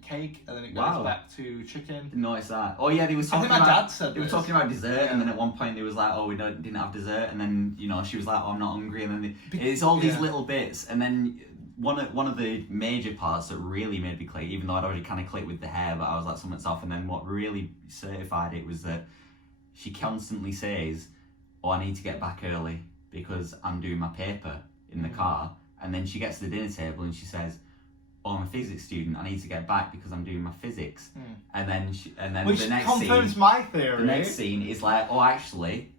cake, and then it goes back to chicken. Didn't notice that. Oh yeah, they were talking my about. Dad said they were talking about dessert, and then at one point they was like, "Oh, we didn't have dessert," and then she was like, "Oh, I'm not hungry," and then it's all these little bits, and then. One of the major parts that really made me click, even though I'd already kind of clicked with the hair, but I was like, something's off. And then what really certified it was that she constantly says, "Oh, I need to get back early because I'm doing my paper in the car." And then she gets to the dinner table and she says, "Oh, I'm a physics student. I need to get back because I'm doing my physics." And then which the next confirms scene, my theory. The next scene is like, "Oh, actually,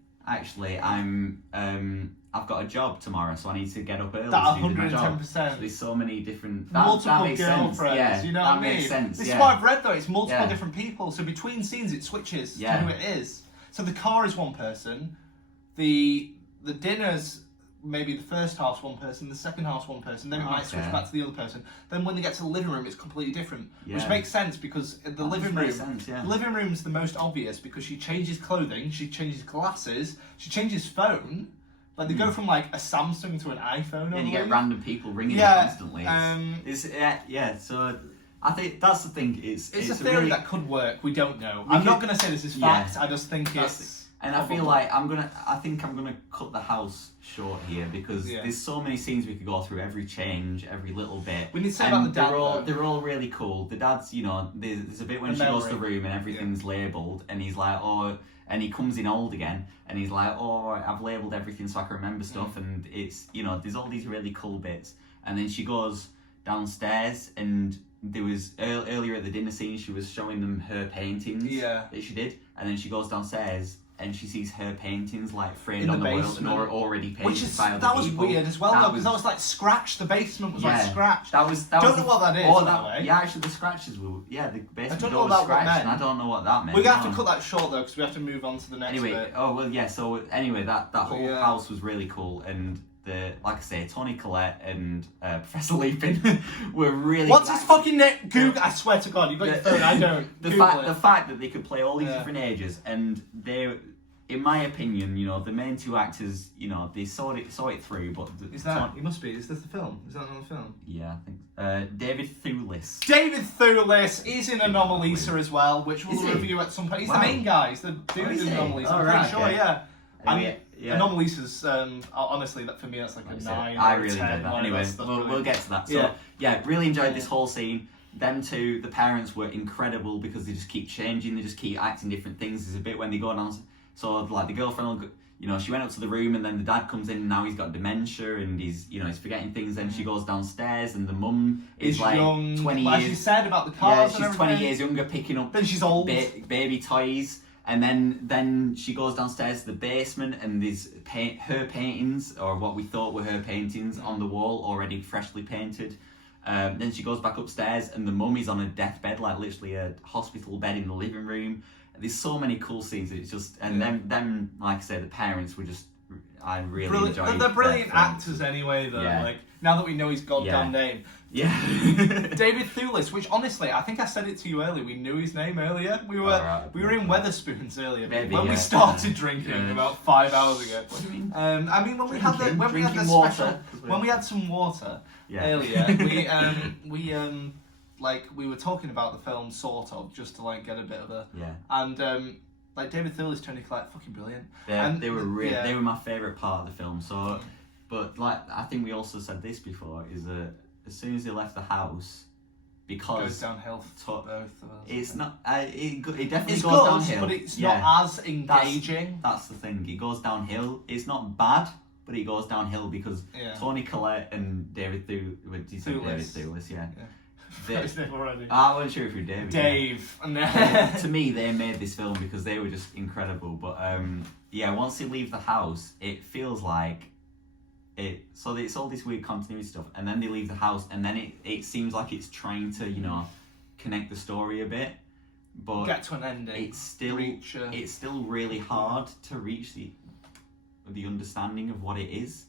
I've got a job tomorrow, so I need to get up early to do my job." So there's so many different multiple makes girlfriends. Sense. Yeah, you know what I mean? Makes sense. This is what I've read though. It's multiple different people. So between scenes, it switches to who it is. So the car is one person. The dinner's maybe the first half's one person, the second half's one person. Then it might switch back to the other person. Then when they get to the living room, it's completely different, which makes sense because the living room. The living room's the most obvious because she changes clothing, she changes glasses, she changes phone. Like they go from like a Samsung to an iPhone. And you get random people ringing constantly. So I think that's the thing. It's a theory that could work. We don't know. I'm not going to say this is fact. I just think it's. And I feel like I think I'm gonna cut the house short here because there's so many scenes we could go through. Every change, every little bit. We need to say about the dad. They're all really cool. The dad's, there's a bit when she goes to the room and everything's labelled, and he's like, oh. And he comes in old again, and he's like, "Oh, I've labelled everything so I can remember stuff." And it's, there's all these really cool bits. And then she goes downstairs, and there was earlier at the dinner scene, she was showing them her paintings that she did. And then she goes downstairs, and she sees her paintings like framed on the walls and already painted by other people. That was weird as well, though, because that was like scratched. The basement was like scratched. Don't know what that is, by the way. Yeah, actually, the scratches were. Yeah, the basement door was scratched, and I don't know what that meant. We're gonna have to cut that short though, because we have to move on to the next bit. So anyway, that whole house was really cool, and like I say, Toni Collette and Professor Lupin were really. What's his fucking name? Google. I swear to God, you've got your phone. I don't. The fact that they could play all these different ages, and in my opinion, you know, the main two actors, you know, they saw it through, but Is that? It must be. Is this the film? Is that another film? Yeah, I think. David Thewlis. David Thewlis is in Anomalisa as well, which we'll review at some point. He's the main guy. He's the dude in Anomalisa. I'm pretty sure. Yeah. And Anomalisa's honestly, that for me, that's like a 9. I really 10, enjoyed that. Anyway, we'll get to that. So yeah, really enjoyed this whole scene. Them two, the parents were incredible because they just keep changing. They just keep acting different things. There's a bit when they go down. So like the girlfriend will go, you know, she went up to the room and then the dad comes in and now he's got dementia and he's forgetting things. Then she goes downstairs and the mum is like young, 20 like years. she said about the cars. Yeah, she's 20 years younger, picking up. Then she's old. Baby toys. And then she goes downstairs to the basement and there's her paintings, or what we thought were her paintings, on the wall, already freshly painted. Then she goes back upstairs and the mum is on a deathbed, like literally a hospital bed in the living room. There's so many cool scenes. It's just, and them, like I said, the parents were just, I really enjoyed. They're brilliant actors anyway, though. Yeah. Like now that we know his goddamn name. Yeah. David Thewlis, which honestly, I think I said it to you earlier. We knew his name earlier. We were in Weatherspoons earlier when we started drinking about 5 hours ago. What do you mean? I mean when we had some water earlier. We were talking about the film sort of just to like get a bit of a and like David Thewlis turned out like fucking brilliant. They were really, they were my favourite part of the film. So, but like I think we also said this before, is that as soon as they left the house, because it goes downhill. Both of us. It's not. It definitely goes downhill, but it's not as engaging. That's the thing. It goes downhill. It's not bad, but it goes downhill because Toni Collette and David Thewlis, yeah. His name already. I wasn't sure if you were Dave. To me, they made this film because they were just incredible. But once they leave the house, it feels like it. So it's all this weird continuity stuff, and then they leave the house, and then it seems like it's trying to connect the story a bit, but get to an ending. It's still really hard to reach the understanding of what it is.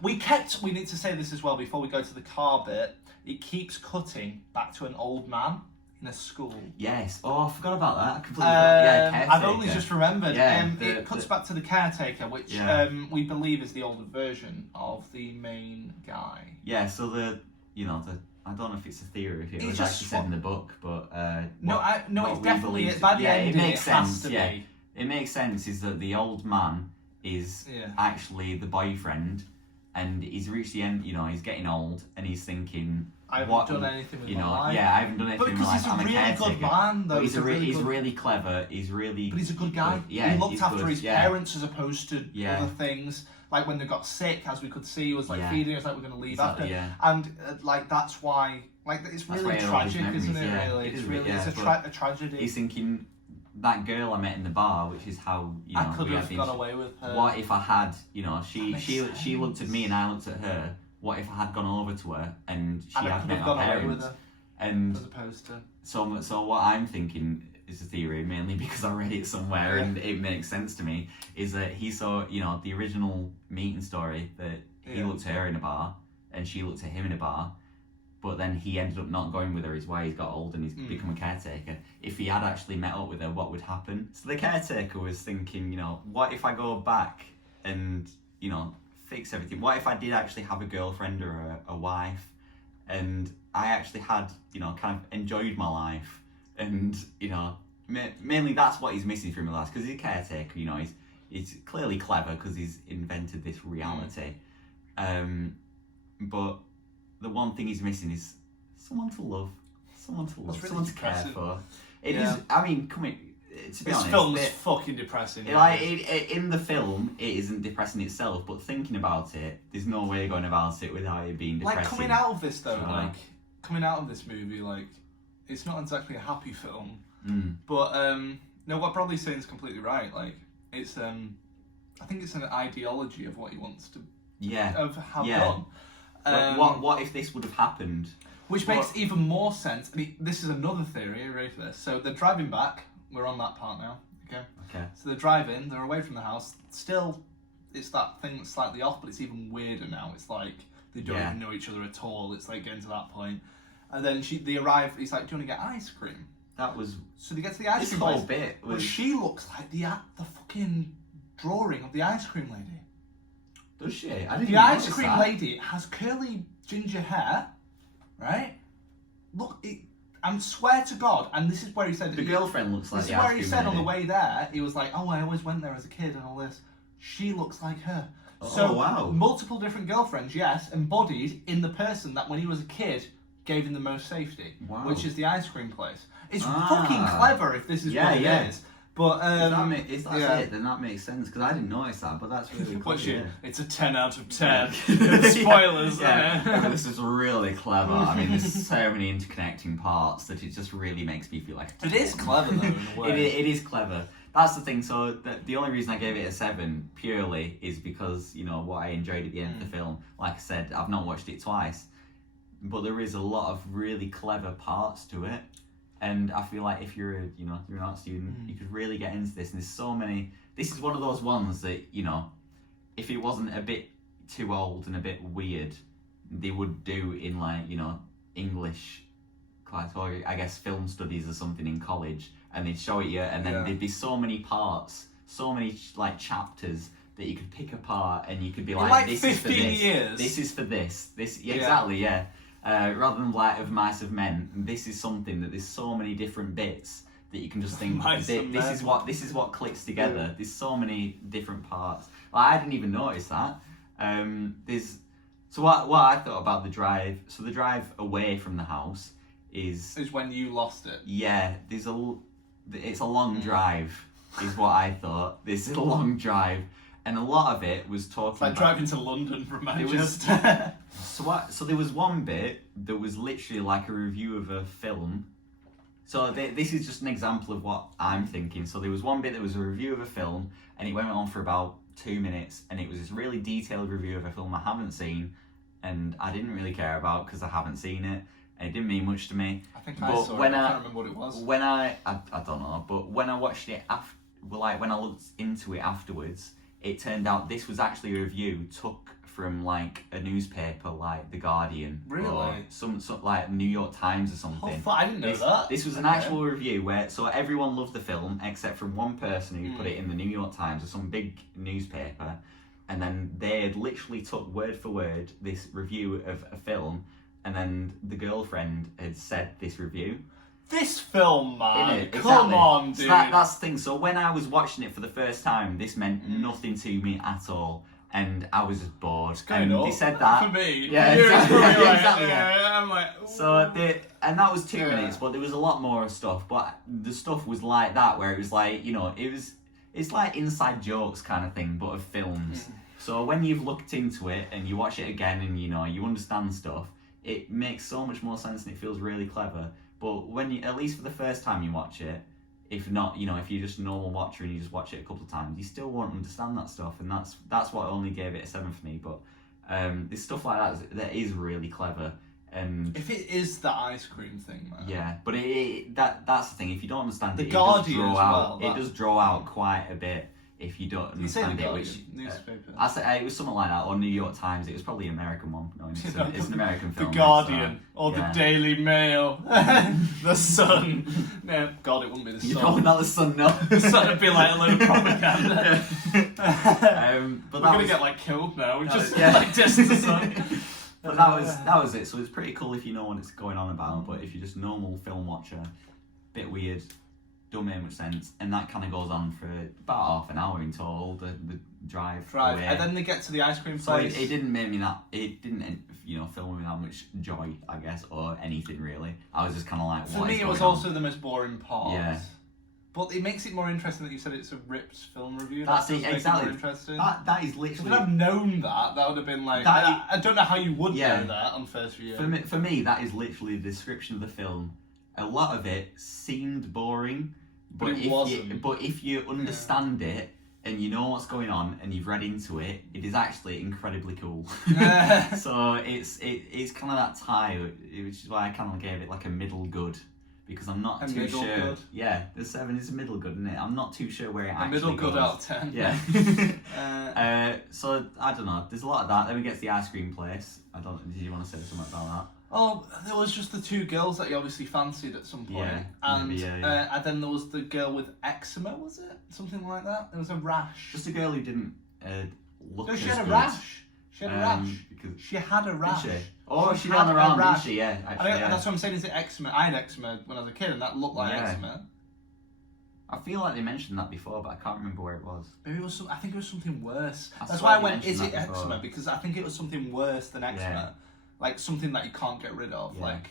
We need to say this as well before we go to the car bit. It keeps cutting back to an old man in a school. Yes. Oh, I forgot about that. I completely forgot. Yeah, I've only just remembered. Yeah, it cuts back to the caretaker, which we believe is the older version of the main guy. Yeah. So I don't know if it's a theory, if it was actually said in the book, but it's definitely by the end. It makes sense. Be. It makes sense. Is that the old man is actually the boyfriend, and he's reached the end. He's getting old, and he's thinking, I haven't done anything with my life. Yeah, I haven't done anything with my life. I'm a caretaker. Good man, though. But he's really clever. He's really. But he's a good guy. Yeah, he looked after his parents as opposed to other things. Like when they got sick, as we could see, he was like feeding us, like we're going to leave after. Yeah. And that's why, like, it's really tragic, isn't it? Really, it's a tragedy. He's thinking, that girl I met in the bar, which is how I could have gone away with her. What if I had, she looked at me and I looked at her. What if I had gone over to her and she had met my parents? And as opposed to so what I'm thinking is a theory, mainly because I read it somewhere and it makes sense to me, is that he saw the original meeting story that he looked at her in a bar and she looked at him in a bar, but then he ended up not going with her. Is why he's got old and he's become a caretaker. If he had actually met up with her, what would happen? So the caretaker was thinking, what if I go back and fix everything? What if I did actually have a girlfriend or a wife, and I actually had kind of enjoyed my life, and mainly that's what he's missing from the last, because he's a caretaker. He's clearly clever because he's invented this reality, but the one thing he's missing is someone to love, someone to care for. It is. I mean, come in. To be honest, this film is fucking depressing. In the film, it isn't depressing itself, but thinking about it, there's no way going about it without it being depressing. Like coming out of this though, coming out of this movie, it's not exactly a happy film. But what Bradley's saying is completely right. Like it's, I think it's an ideology of what he wants to have done. What if this would have happened? Which makes even more sense. This is another theory. Are you ready for this? So they're driving back. We're on that part now. Okay. So they're driving. They're away from the house. Still, it's that thing that's slightly off, but it's even weirder now. It's like they don't even know each other at all. It's like getting to that point. And then they arrive. He's like, "Do you want to get ice cream?" That was. So they get to the ice cream. This whole bit was. But she looks like the fucking drawing of the ice cream lady. Does she? I didn't The notice ice cream that. lady has curly ginger hair, right? Look, I swear to God, and this is where he said... The girlfriend looks like this the is ice where cream he said lady. on the way there, he was like, oh, I always went there as a kid and all this. She looks like her. Oh, So, wow. multiple different girlfriends, yes, embodied in the person that when he was a kid gave him the most safety, Wow. which is the ice cream place. It's Ah. fucking clever if this is what it is. But, If that's it, then that makes sense, because I didn't notice that, but that's really cool. It's a 10 out of 10. Spoilers, yeah. This is really clever. I mean, there's so many interconnecting parts that it just really makes me feel like... It is clever, though, in a way. It is clever. That's the thing, so the only reason I gave it a 7, purely, is because, you know, what I enjoyed at the end of the film. Like I said, I've not watched it twice, but there is a lot of really clever parts to it. And I feel like if you're an art student, you could really get into this. And there's so many. This is one of those ones that, you know, if it wasn't a bit too old and a bit weird, they would do in, like, you know, English class, or I guess film studies or something in college, and they'd show it you, and then there'd be so many parts, so many like chapters that you could pick apart, and you could be like, this 15 is for this, years. this is for this, exactly, yeah. Rather than like of Mice of Men, this is something that there's so many different bits that you can just think this is what clicks together. There's so many different parts. Like, I didn't even notice that. So what I thought about the drive. So the drive away from the house is when you lost it. Yeah, it's a long drive, is what I thought. This is a long drive. And a lot of it was talking it's like about... driving to London from Manchester. So there was one bit that was literally like a review of a film. So this is just an example of what I'm thinking. So there was one bit that was a review of a film, and it went on for about 2 minutes, and it was this really detailed review of a film I haven't seen, and I didn't really care about because I haven't seen it, and it didn't mean much to me. I think I saw it, I can't remember what it was. When I don't know, but when I watched it when I looked into it afterwards, it turned out this was actually a review took from like a newspaper like The Guardian, really, or some like New York Times or something. Oh, I didn't know that. This was an actual review where everyone loved the film except from one person who put it in the New York Times or some big newspaper, and then they had literally took word for word this review of a film, and then the girlfriend had said this review. This film, man. Exactly. Come on, dude. So that's the thing. So when I was watching it for the first time, this meant nothing to me at all, and I was just bored. And they said that for me. Yeah, exactly. Yeah. I'm like, ooh. So and that was 2 minutes, but there was a lot more stuff. But the stuff was like that, where it was like, you know, it's like inside jokes kind of thing, but of films. So when you've looked into it and you watch it again, and you know you understand stuff, it makes so much more sense and it feels really clever. But when you, at least for the first time you watch it, if not, you know, if you're just a normal watcher and you just watch it a couple of times, you still won't understand that stuff, and that's what only gave it a 7 for me. But there's stuff like that is really clever, and if it is the ice cream thing, man. Yeah, but that's the thing. If you don't understand it, It does draw out quite a bit. If you don't understand it, which newspaper. I say it was something like that, or New York Times. It was probably an American one. No, it's an American film. The Guardian or yeah. the Daily Mail, the Sun. No, God, it wouldn't be the Sun. You're probably not the Sun, no. The Sun would be like a load of propaganda. But we're gonna get like killed now. We just like diss the Sun. But that was it. So it's pretty cool if you know what it's going on about. But if you're just a normal film watcher, bit weird. Don't make much sense, and that kind of goes on for about half an hour in total. The drive away. And then they get to the ice cream so place. It didn't make me that. It didn't, you know, fill me that much joy, I guess, or anything really. I was just kind of like, for me, it was also the most boring part. Yeah. But it makes it more interesting that you said it's a ripped film review. That's it, exactly. More interesting. That is literally. If I'd have known that would have been like. I don't know how you would know that on first view. For me, that is literally the description of the film. A lot of it seemed boring, but it wasn't. But if you understand it and you know what's going on and you've read into it, it is actually incredibly cool. So it's kind of that tie, which is why I kind of gave it like a middle good, because I'm not too sure. Good. Yeah, the 7 is a middle good, isn't it? I'm not too sure where it actually goes. A middle good out of 10. Yeah. So I don't know. There's a lot of that. Then we get to the ice cream place. Did you want to say something about that? Oh, there was just the two girls that he obviously fancied at some point. Yeah, And, maybe, yeah. And then there was the girl with eczema, was it? Something like that? There was a rash. Just a girl who didn't look No, as she had a good. rash. She had a rash. Because She had a rash. Did she? Oh, she had ran a around, rash. didn't she? Yeah, actually, yeah. That's what I'm saying, is it eczema? I had eczema when I was a kid, and that looked like Yeah. eczema. I feel like they mentioned that before, but I can't remember where it was. Maybe it was I think it was something worse. I That's swear why I you went, is mentioned it that before. eczema? Because I think it was something worse than eczema. Yeah. Like something that you can't get rid of. Yeah. Like,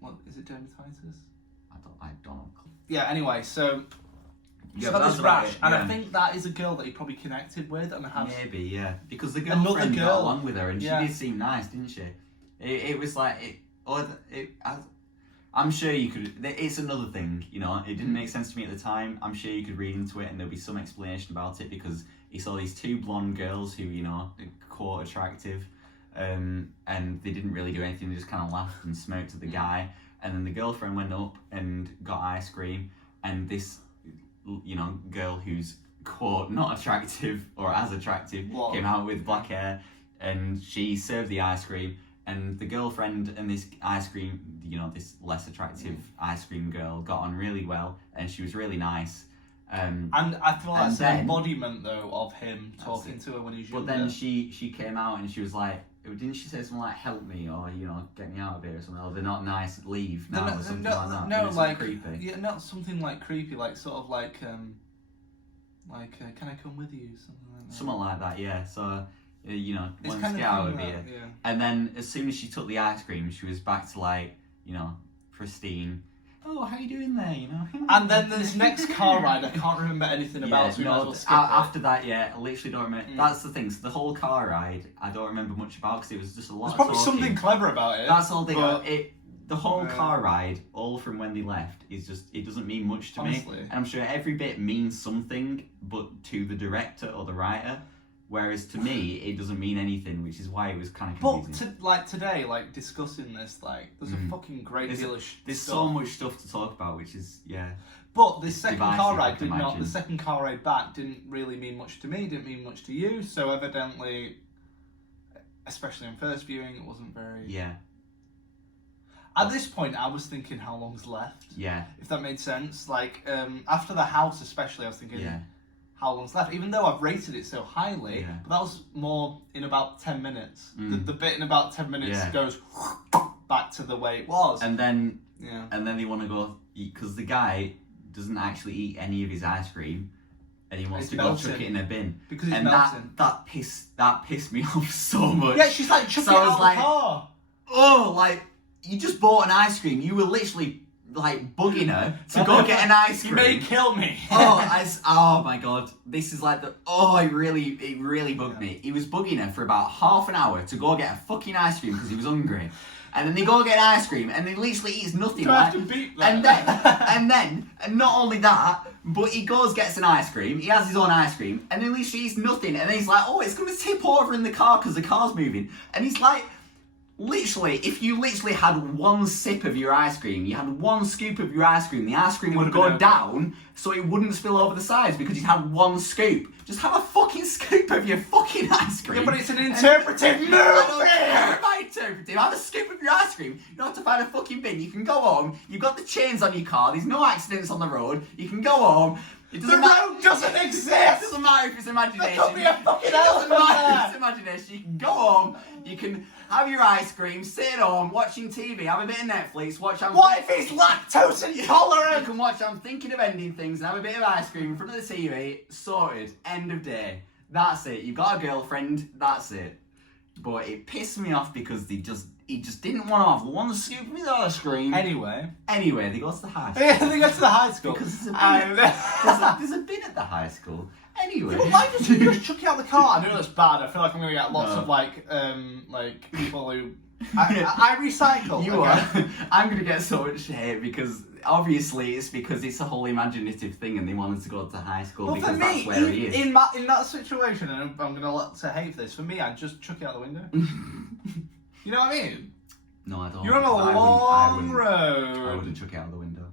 what is it, dermatitis? I don't know. Yeah, anyway, so she's Yeah, got but this that's about rash, it, and I yeah. think that is a girl that he probably connected with and has. Maybe, yeah. Because the Another girlfriend girl. got along with her, and Yeah. she did seem nice, didn't she? It was like I'm sure you could. It's another thing, you know. It didn't make sense to me at the time. I'm sure you could read into it, and there'll be some explanation about it because he saw these two blonde girls who, you know, are quite attractive, and they didn't really do anything. They just kind of laughed and smoked at the guy, and then the girlfriend went up and got ice cream, and this, you know, girl who's quote not attractive or as attractive came out with black hair, and she served the ice cream. And the girlfriend and this ice cream, you know, this less attractive ice cream girl got on really well, and she was really nice. And I feel that's then- an embodiment, though, of him talking to her when he's younger. But then she came out and she was like, didn't she say something like "help me" or, you know, "get me out of here" or something? Or "they're not nice, leave now" or something like that. No, It was like creepy. yeah, not something like creepy, like sort of like can I come with you? Something like that. Something like that, yeah. So. You know, It's let's kind of get out thing of here. that, yeah. And then as soon as she took the ice cream, she was back to like, you know, pristine. Oh, how you doing there? You know. And then this next car ride, I can't remember anything about. So we might as well skip it. after that, yeah, I literally don't remember. That's the thing. So the whole car ride, I don't remember much about because it was just a lot. There's probably of talking. something clever about it. That's all they but- got. The whole car ride, all from when they left, is just, it doesn't mean much to Honestly. me. And I'm sure every bit means something, but to the director or the writer. Whereas to me, it doesn't mean anything, which is why it was kind of confusing. But today, like discussing this, like there's a fucking great deal of There's stuff. so much stuff to talk about, which is, yeah. But the second divisive, car I ride can did not. imagine. The second car ride back didn't really mean much to me. Didn't mean much to you. So evidently, especially in first viewing, it wasn't very. Yeah, At this point, I was thinking, how long's left? yeah, If that made sense. Like after the house, especially, I was thinking. yeah. How long's left? Even though I've rated it so highly, Yeah. but that was more in about 10 minutes. Mm. The bit in about 10 minutes Yeah. goes back to the way it was. And then yeah. they want to go eat, because the guy doesn't actually eat any of his ice cream, and he wants It's to go melting. chuck it in a bin. Because it's And melting. that pissed me off so much. Yeah, she's like, chuck So it I was out like- the car. Oh, like, you just bought an ice cream. You were literally, like, bugging her to go get an ice You cream. may kill me. Oh my god. This is like it really bugged me. He was bugging her for about half an hour to go get a fucking ice cream because he was hungry. And then they go get an ice cream and he literally eats nothing. Do I have to beat that? And not only that, but he goes, gets an ice cream, he has his own ice cream, and then literally eats nothing, and then he's like, oh, it's gonna tip over in the car because the car's moving. And he's like, literally, if you literally had one sip of your ice cream, you had one scoop of your ice cream, the ice cream would would've go been okay. down so it wouldn't spill over the sides because you'd had one scoop. Just have a fucking scoop of your fucking ice cream. Yeah, but it's an interpretive movie! I don't care about interpretive. Have a scoop of your ice cream. You don't have to find a fucking bin. You can go home. You've got the chains on your car. There's no accidents on the road. You can go home. It The doesn't matter. road doesn't It exist! doesn't matter if it's imagination. There could be a fucking It doesn't elephant matter there. if it's imagination. You can go home. You can have your ice cream, sit at home, watching TV, have a bit of Netflix, watch. What if he's lactose You intolerant? can watch I'm Thinking of Ending Things and have a bit of ice cream in front of the TV. Sorted. End of day. That's it. You've got a girlfriend. That's it. But it pissed me off because he just didn't want to have one scoop of his ice cream. Anyway, Anyway, they go to the high school. they go to the high school. Because there's a bin, And- there's a bin at the high school. Anyway. But why did you just chuck it out the car? I know that's bad. I feel like I'm going to get lots No. of like people who I recycle. You okay? are. I'm going to get so much hate because obviously it's because it's a whole imaginative thing and they wanted to go to high school But for because me, that's where he is. in that situation, and I'm going to hate this. For me, I'd just chuck it out the window. You know what I mean? No, I don't. You're on a because long I road. wouldn't chuck it out the window.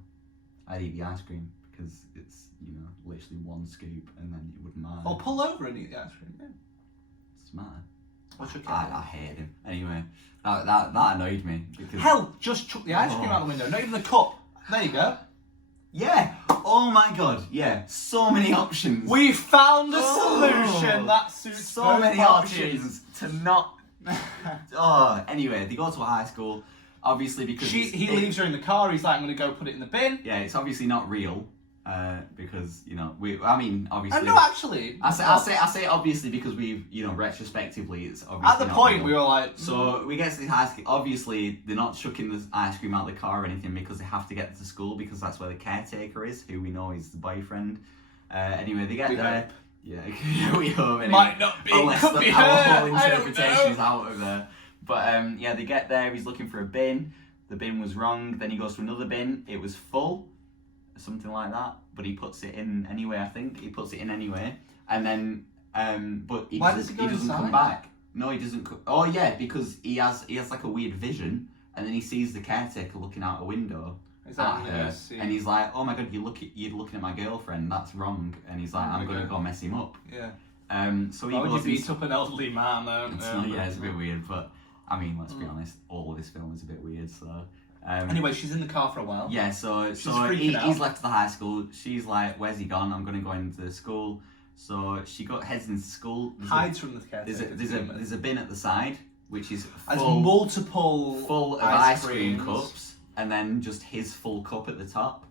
I'd eat the ice cream because it's, you know, literally one scoop and then it wouldn't matter. Or pull over and eat the ice cream. Yeah. It's matter. What's your I hated him. Anyway, that annoyed me because hell, just chuck the ice cream out the window. Not even the cup. There you go. yeah. Oh my god. Yeah. So many options. We found a solution that suits so both many parties. options to not. Oh, anyway, they go to a high school. Obviously, because He leaves her in the car. He's like, I'm going to go put it in the bin. Yeah, it's obviously not real. Because obviously. No, actually. I say obviously because we've retrospectively it's obviously At the not point real. we were like. So we get to this high school. Obviously, they're not chucking the ice cream out of the car or anything because they have to get to school because that's where the caretaker is, who we know is the boyfriend. Anyway, they get there. Hope. Yeah, we hope. Anyway. Might not be. Unless Could be our her. whole I don't interpretation is know. out of there. But yeah, they get there. He's looking for a bin. The bin was wrong. Then he goes to another bin. It was full, something like that. But he puts it in anyway. I think he puts it in anyway. And then, but he Why doesn't, does he go doesn't come inside? back. No, he doesn't. Oh yeah, because he has like a weird vision, and then he sees the caretaker looking out a window at her, and he's like, "Oh my god, you're looking at my girlfriend. That's wrong." And he's like, "I'm gonna go mess him up." Yeah. So he Why would goes. you beat up an elderly man? It's a bit weird, but I mean, let's be honest. All of this film is a bit weird. So. Anyway, she's in the car for a while. Yeah, so freaking out. he's left the high school. She's like, "Where's he gone? I'm gonna go into the school." So she heads into school. Hides from the caretaker. There's a bin at the side, which is Has full multiple of ice cream creams. cups, and then just his full cup at the top.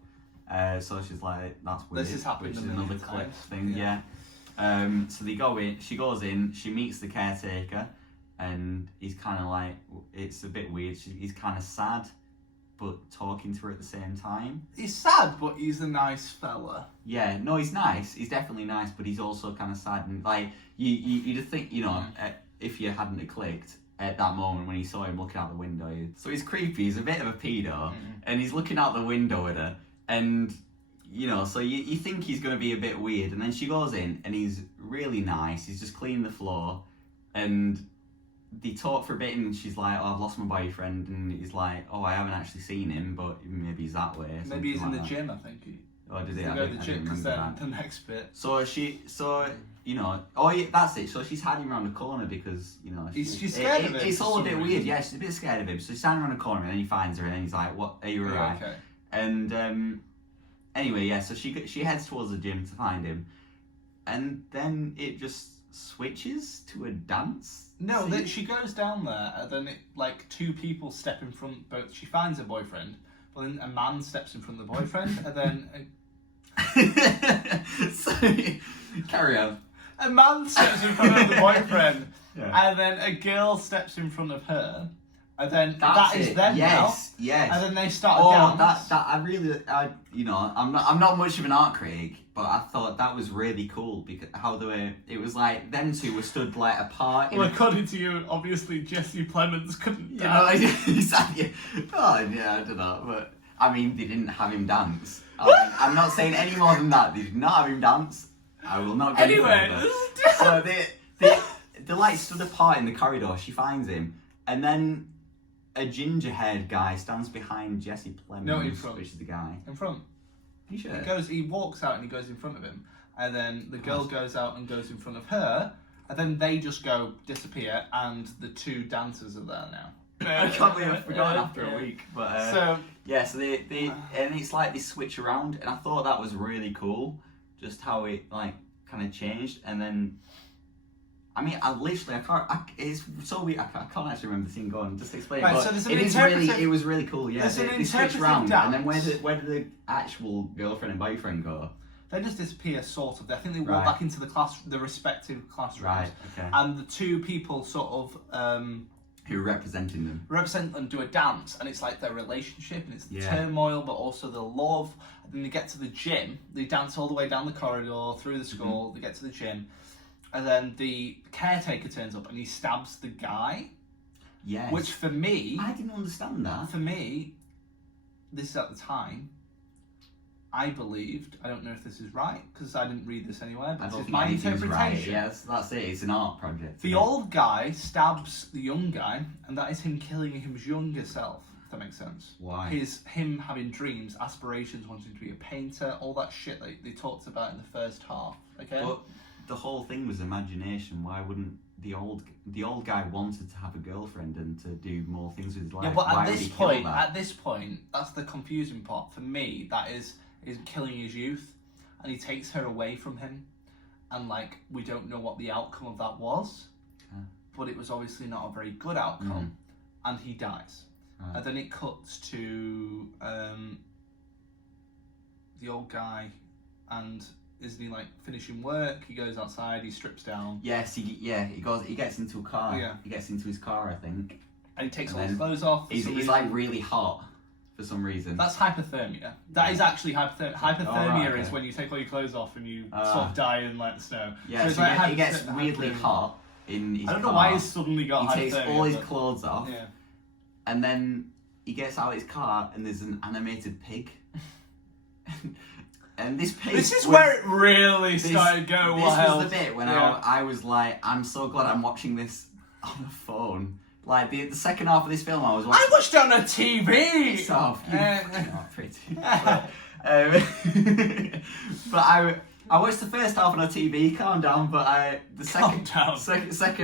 So she's like, "That's weird." This has happened which a is million another clip times. thing. Yeah. So they go in. She goes in. She meets the caretaker, and he's kind of like, it's a bit weird. He's kind of sad, but talking to her at the same time. He's sad, but he's a nice fella. Yeah, no, he's nice. He's definitely nice, but he's also kind of sad. And like, you'd think, if you hadn't have clicked at that moment when he saw him looking out the window. So he's creepy. He's a bit of a pedo, and he's looking out the window at her, and so you think he's going to be a bit weird, and then she goes in, and he's really nice. He's just cleaning the floor, and they talk for a bit, and she's like, "Oh, I've lost my boyfriend," and he's like, "Oh, I haven't actually seen him, but maybe he's that way." Maybe he's in like the that. gym, I think. Oh, did he? They I go to didn't the gym because remember then that. the next bit. Oh yeah, that's it. So she's hiding around the corner because She's scared of him. It's for all a some bit reason. weird. Yeah, she's a bit scared of him. So she's standing around the corner, and then he finds her, and then he's like, "What? Are you alright?" Okay. And anyway, yeah. So she heads towards the gym to find him, and then it just switches to a dance. No, scene. she goes down there, and then two people step in front. Both she finds her boyfriend, but then a man steps in front of the boyfriend, and then Sorry, carry on. a man steps in front of the boyfriend, Yeah. and then a girl steps in front of her, and then That's that is it. them Yes, now. yes. And then they start a dance. that I'm not much of an art critic, but I thought that was really cool because it was like them two were stood like apart. Well, according to you, obviously Jesse Plemons couldn't You dance. know, exactly. Oh yeah, I don't know, but I mean, they didn't have him dance. I'm not saying any more than that. They did not have him dance. I will not go Anyway, further. So they like stood apart in the corridor. She finds him, and then a ginger-haired guy stands behind Jesse Plemons, No, in front. which is the guy. in front. You sure? He walks out and he goes in front of him, and then the girl goes out and goes in front of her, and then they just disappear, and the two dancers are there now. I can't believe I've forgotten after a week. But So yeah, so they and it's like they switch around, and I thought that was really cool, just how it like kind of changed, and then. I mean, it's so weird. I can't actually remember the scene going. Just explain. Right, But so there's an it was really cool. Yeah, there's an they switched interpretive around, and then dance. where did the actual girlfriend and boyfriend go? they just disappear, sort of. I think they walk Right. back into the respective classrooms, Right. Okay. and the two people sort of Who are representing them? represent and do a dance, and it's like their relationship, and it's the Yeah. turmoil, but also the love. And then they get to the gym. They dance all the way down the corridor through the school. They get to the gym. And then the caretaker turns up and he stabs the guy. Yes. Which for me, I didn't understand that. this is at the time, I believed, I don't know if this is right, because I didn't read this anywhere, I but don't this is think my anything's interpretation. right. Yes, that's it. It's an art project. The old guy stabs the young guy, and that is him killing his younger self, if that makes sense. Why? Him having dreams, aspirations, wanting to be a painter, all that shit that they talked about in the first half, okay? But the whole thing was imagination. Why wouldn't the old guy wanted to have a girlfriend and to do more things with his life. Yeah, but Why at would this he kill point, that? that's the confusing part for me. That is killing his youth, and he takes her away from him, and like we don't know what the outcome of that was, but it was obviously not a very good outcome, and he dies. And then it cuts to the old guy, and isn't he like finishing work? He goes outside, he strips down. Yes, he gets into a car. Yeah. He gets into his car, I think. And he takes And all his then clothes off. He's like really hot for some reason. That's hypothermia. That is actually hypothermia. Hypothermia okay. is when you take all your clothes off and you sort of die in like the snow. Yeah, it's so like he gets weirdly hypothermia. hot in his car. I don't know why he's suddenly got hypothermia. He takes all his but- clothes off, Yeah. and then he gets out of his car, and there's an animated pig. And this pig. This is where it really started going This wild. was the bit when I was like, I'm so glad I'm watching this on a phone. Like the second half of this film, I was watching. I watched it on a TV. Soft. Not pretty. But I watched the first half on a TV. Calm down. But the second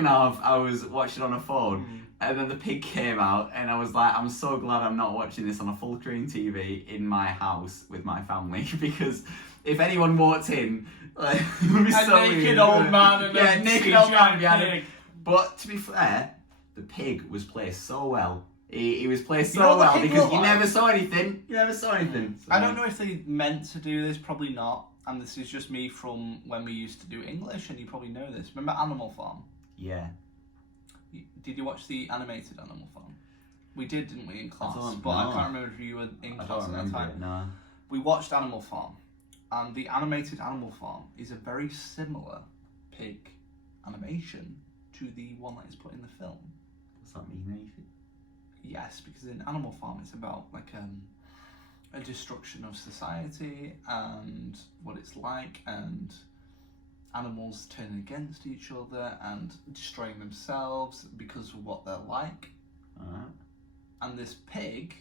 half I was watching on a phone, and then the pig came out, and I was like, I'm so glad I'm not watching this on a full screen TV in my house with my family, because if anyone walked in, like, it would be so naked weird. old man and a naked old man CGI behind pig. him. But to be fair, the pig was placed so well. He was placed You know so what the well pig because looked you like? never saw anything. You never saw anything. So. I don't know if they meant to do this, probably not. And this is just me from when we used to do English, and you probably know this. Remember Animal Farm? Yeah. Did you watch the animated Animal Farm? We did, didn't we, in class? don't But know. I can't remember if you were in I class don't at that remember time. it, no. We watched Animal Farm, and the animated Animal Farm is a very similar pig animation to the one that is put in the film. Does that mean anything? Yes, because in Animal Farm it's about like a destruction of society and what it's like, and animals turning against each other and destroying themselves because of what they're like. Alright. And this pig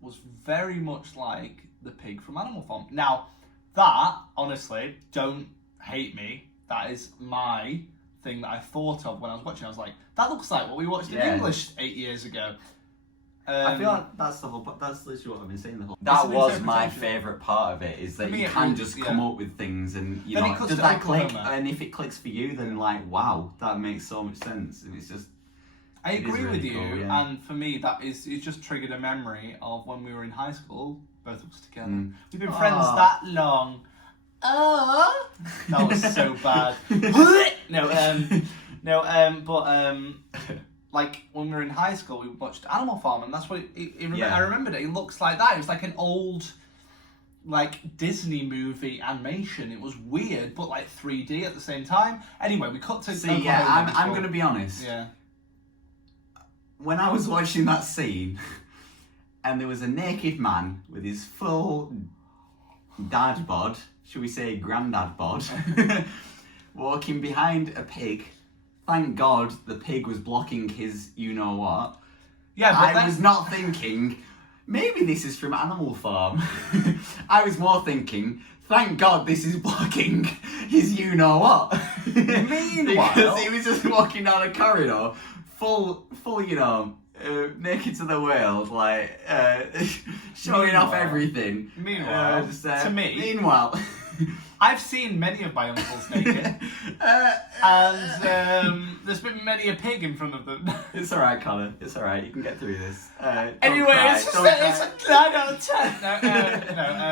was very much like the pig from Animal Farm. Now, that, honestly, don't hate me, that is my thing that I thought of when I was watching. I was like, that looks like what we watched in English 8 years ago. I feel like that's literally what I've been saying the whole. It's That an was my interpretation. favourite part of it, is that For me, you it can was- just yeah. come up with things, and you Then it know, cuts does to that click? Oklahoma. And if it clicks for you, then like, wow, that makes so much sense, and it's just. I It is agree really with you, cool, yeah. and for me, it just triggered a memory of when we were in high school, both of us together. We've been friends Aw. that long. Oh, that was so bad. Like when we were in high school, we watched Animal Farm, and that's what I remembered it. It looks like that. It was like an old, like Disney movie animation. It was weird, but like 3D at the same time. Anyway, we cut to. See, yeah, I'm gonna be honest. Yeah. When I was watching that scene, and there was a naked man with his full dad bod, should we say granddad bod, walking behind a pig. Thank God the pig was blocking his you-know-what. Yeah, but I was not thinking, maybe this is from Animal Farm. I was more thinking, thank God this is blocking his you-know-what. Meanwhile... Because he was just walking down a corridor, full, you know, naked to the world, like, showing off everything. Meanwhile, to me... Meanwhile... I've seen many of my uncles naked, and there's been many a pig in front of them. It's alright, Connor. It's alright. You can get through this. Anyway, cry. it's Don't cry. a 9 out of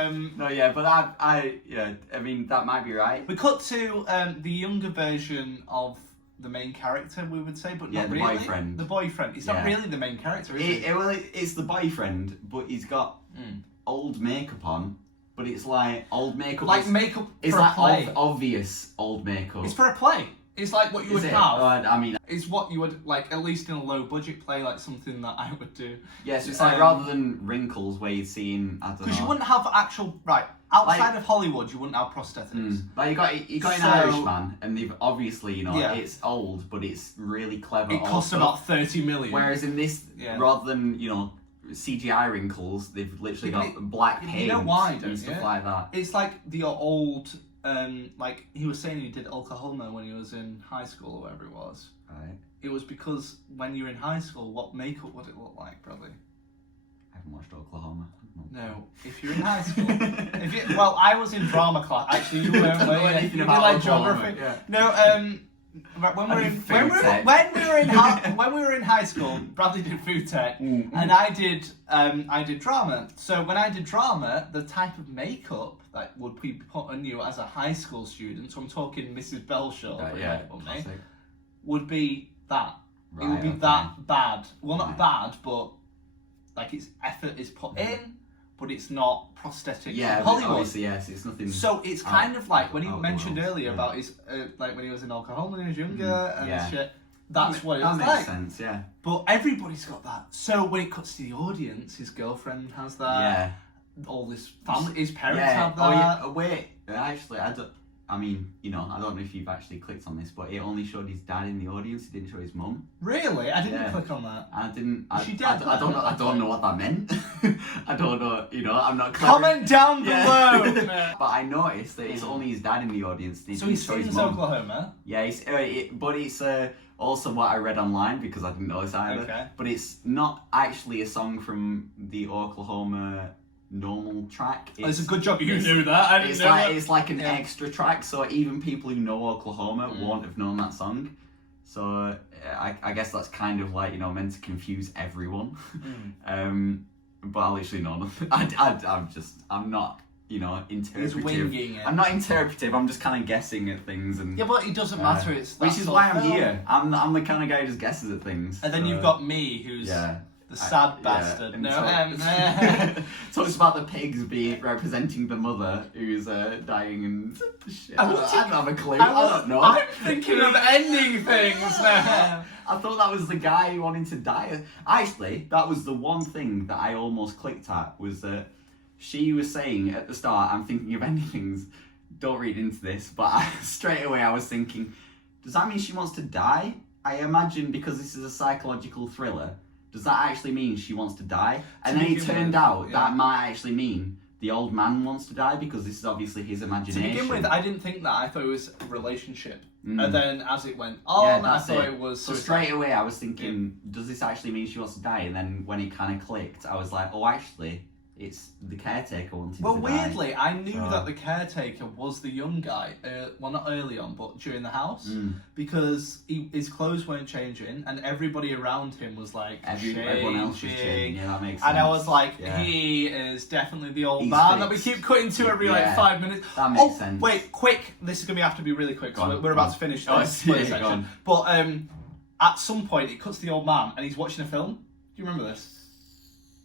10. No, yeah, but I mean, that might be right. We cut to the younger version of the main character, we would say, but Yeah, not the really. boyfriend. The boyfriend. It's not really the main character, is it? Well, it's the boyfriend, but he's got old makeup on. But it's like old makeup. Like makeup it's for like a play. Obvious old makeup. It's for a play. It's like what you would Is it? have. I mean, It's what you would, like, at least in a low budget play, like something that I would do. yes, it's like rather than wrinkles where you'd see in, I don't know. Because you wouldn't have actual, outside of Hollywood, you wouldn't have prosthetics. Like you got an Irishman, and they've obviously, you know, it's old, but it's really clever. It costs about 30 million. Whereas in this, rather than, you know, CGI wrinkles, they've literally got black paint you know why, and stuff like that. It's like the old like he was saying he did Oklahoma when he was in high school or whatever it was. Right. It was because when you're in high school, what makeup would it look like, Bradley? I haven't watched Oklahoma. No, if you're in high school. Well, I was in drama class. Actually, you weren't. I don't know You anything did about like Oklahoma, geography. yeah. No, when we were in high school, Bradley did food tech, and I did drama. So when I did drama, the type of makeup that would be put on you as a high school student, so I'm talking Mrs. Belshaw, for example, would be that. Right, it would be okay. that bad. Well, not Right. bad, but like its effort is put in, but it's not prosthetic. Yeah, from but Hollywood. obviously, yes, it's nothing. So it's kind of like when you out the mentioned world, earlier yeah. about his, like when he was in Oklahoma when he was younger and yeah. shit. That's what it that was makes like. sense, yeah. But everybody's got that. So when it cuts to the audience, his girlfriend has that. Yeah. All his family, his parents Yeah. have that. Oh, yeah. Wait, actually, I mean, you know, I don't know if you've actually clicked on this, but it only showed his dad in the audience. It didn't show his mum. Really? I didn't Yeah. click on that. I didn't. Is she I dead? don't know. I don't know what that meant. I don't know. You know, I'm not clever. Comment down Yeah. below. But I noticed that it's only his dad in the audience. They So didn't he show his sings mum. Oklahoma. Yeah, but it's also what I read online because I didn't know this either. Okay. But it's not actually a song from the Oklahoma normal track. It's a good job you it's- knew that. I didn't know that. It's like an Yeah. extra track, so even people who know Oklahoma won't have known that song. So I guess that's kind of like, you know, meant to confuse everyone. But I literally know nothing. I'm not, you know, interpretive. He's winging it. I'm not interpretive. I'm just kind of guessing at things and. Yeah, but it doesn't matter. It's that which is sort why of I'm film. here. I'm the kind of guy who just guesses at things. And then so- you've got me, who's the sad bastard. and No, talks about the pigs being representing the mother who's dying and shit. I don't have a clue. I don't know. I'm thinking of ending things now. I thought that was the guy who wanted to die. Actually, that was the one thing that I almost clicked at, was that she was saying at the start, I'm thinking of ending things. Don't read into this, but straight away I was thinking, does that mean she wants to die? I imagine because this is a psychological thriller, does that actually mean she wants to die? And then it turned out that might actually mean the old man wants to die because this is obviously his imagination. To begin with, I didn't think that. I thought it was a relationship. And then as it went on, I thought it was So suicide. straight away I was thinking, does this actually mean she wants to die? And then when it kind of clicked, I was like, oh, actually, it's the caretaker wanting to die. Well, weirdly, I knew that the caretaker was the young guy. Well, not early on, but during the house, because his clothes weren't changing, and everybody around him was like Everyone else was changing. Yeah, that makes sense. And I was like, Yeah. he is definitely the old He's man that we fixed. keep cutting to every like Yeah. 5 minutes. That makes sense. Wait, quick! This is gonna have to be really quick. Go So on, we're go about on. to finish Oh, this yeah, split go section. on. But at some point, it cuts to the old man, and he's watching a film. Do you remember this?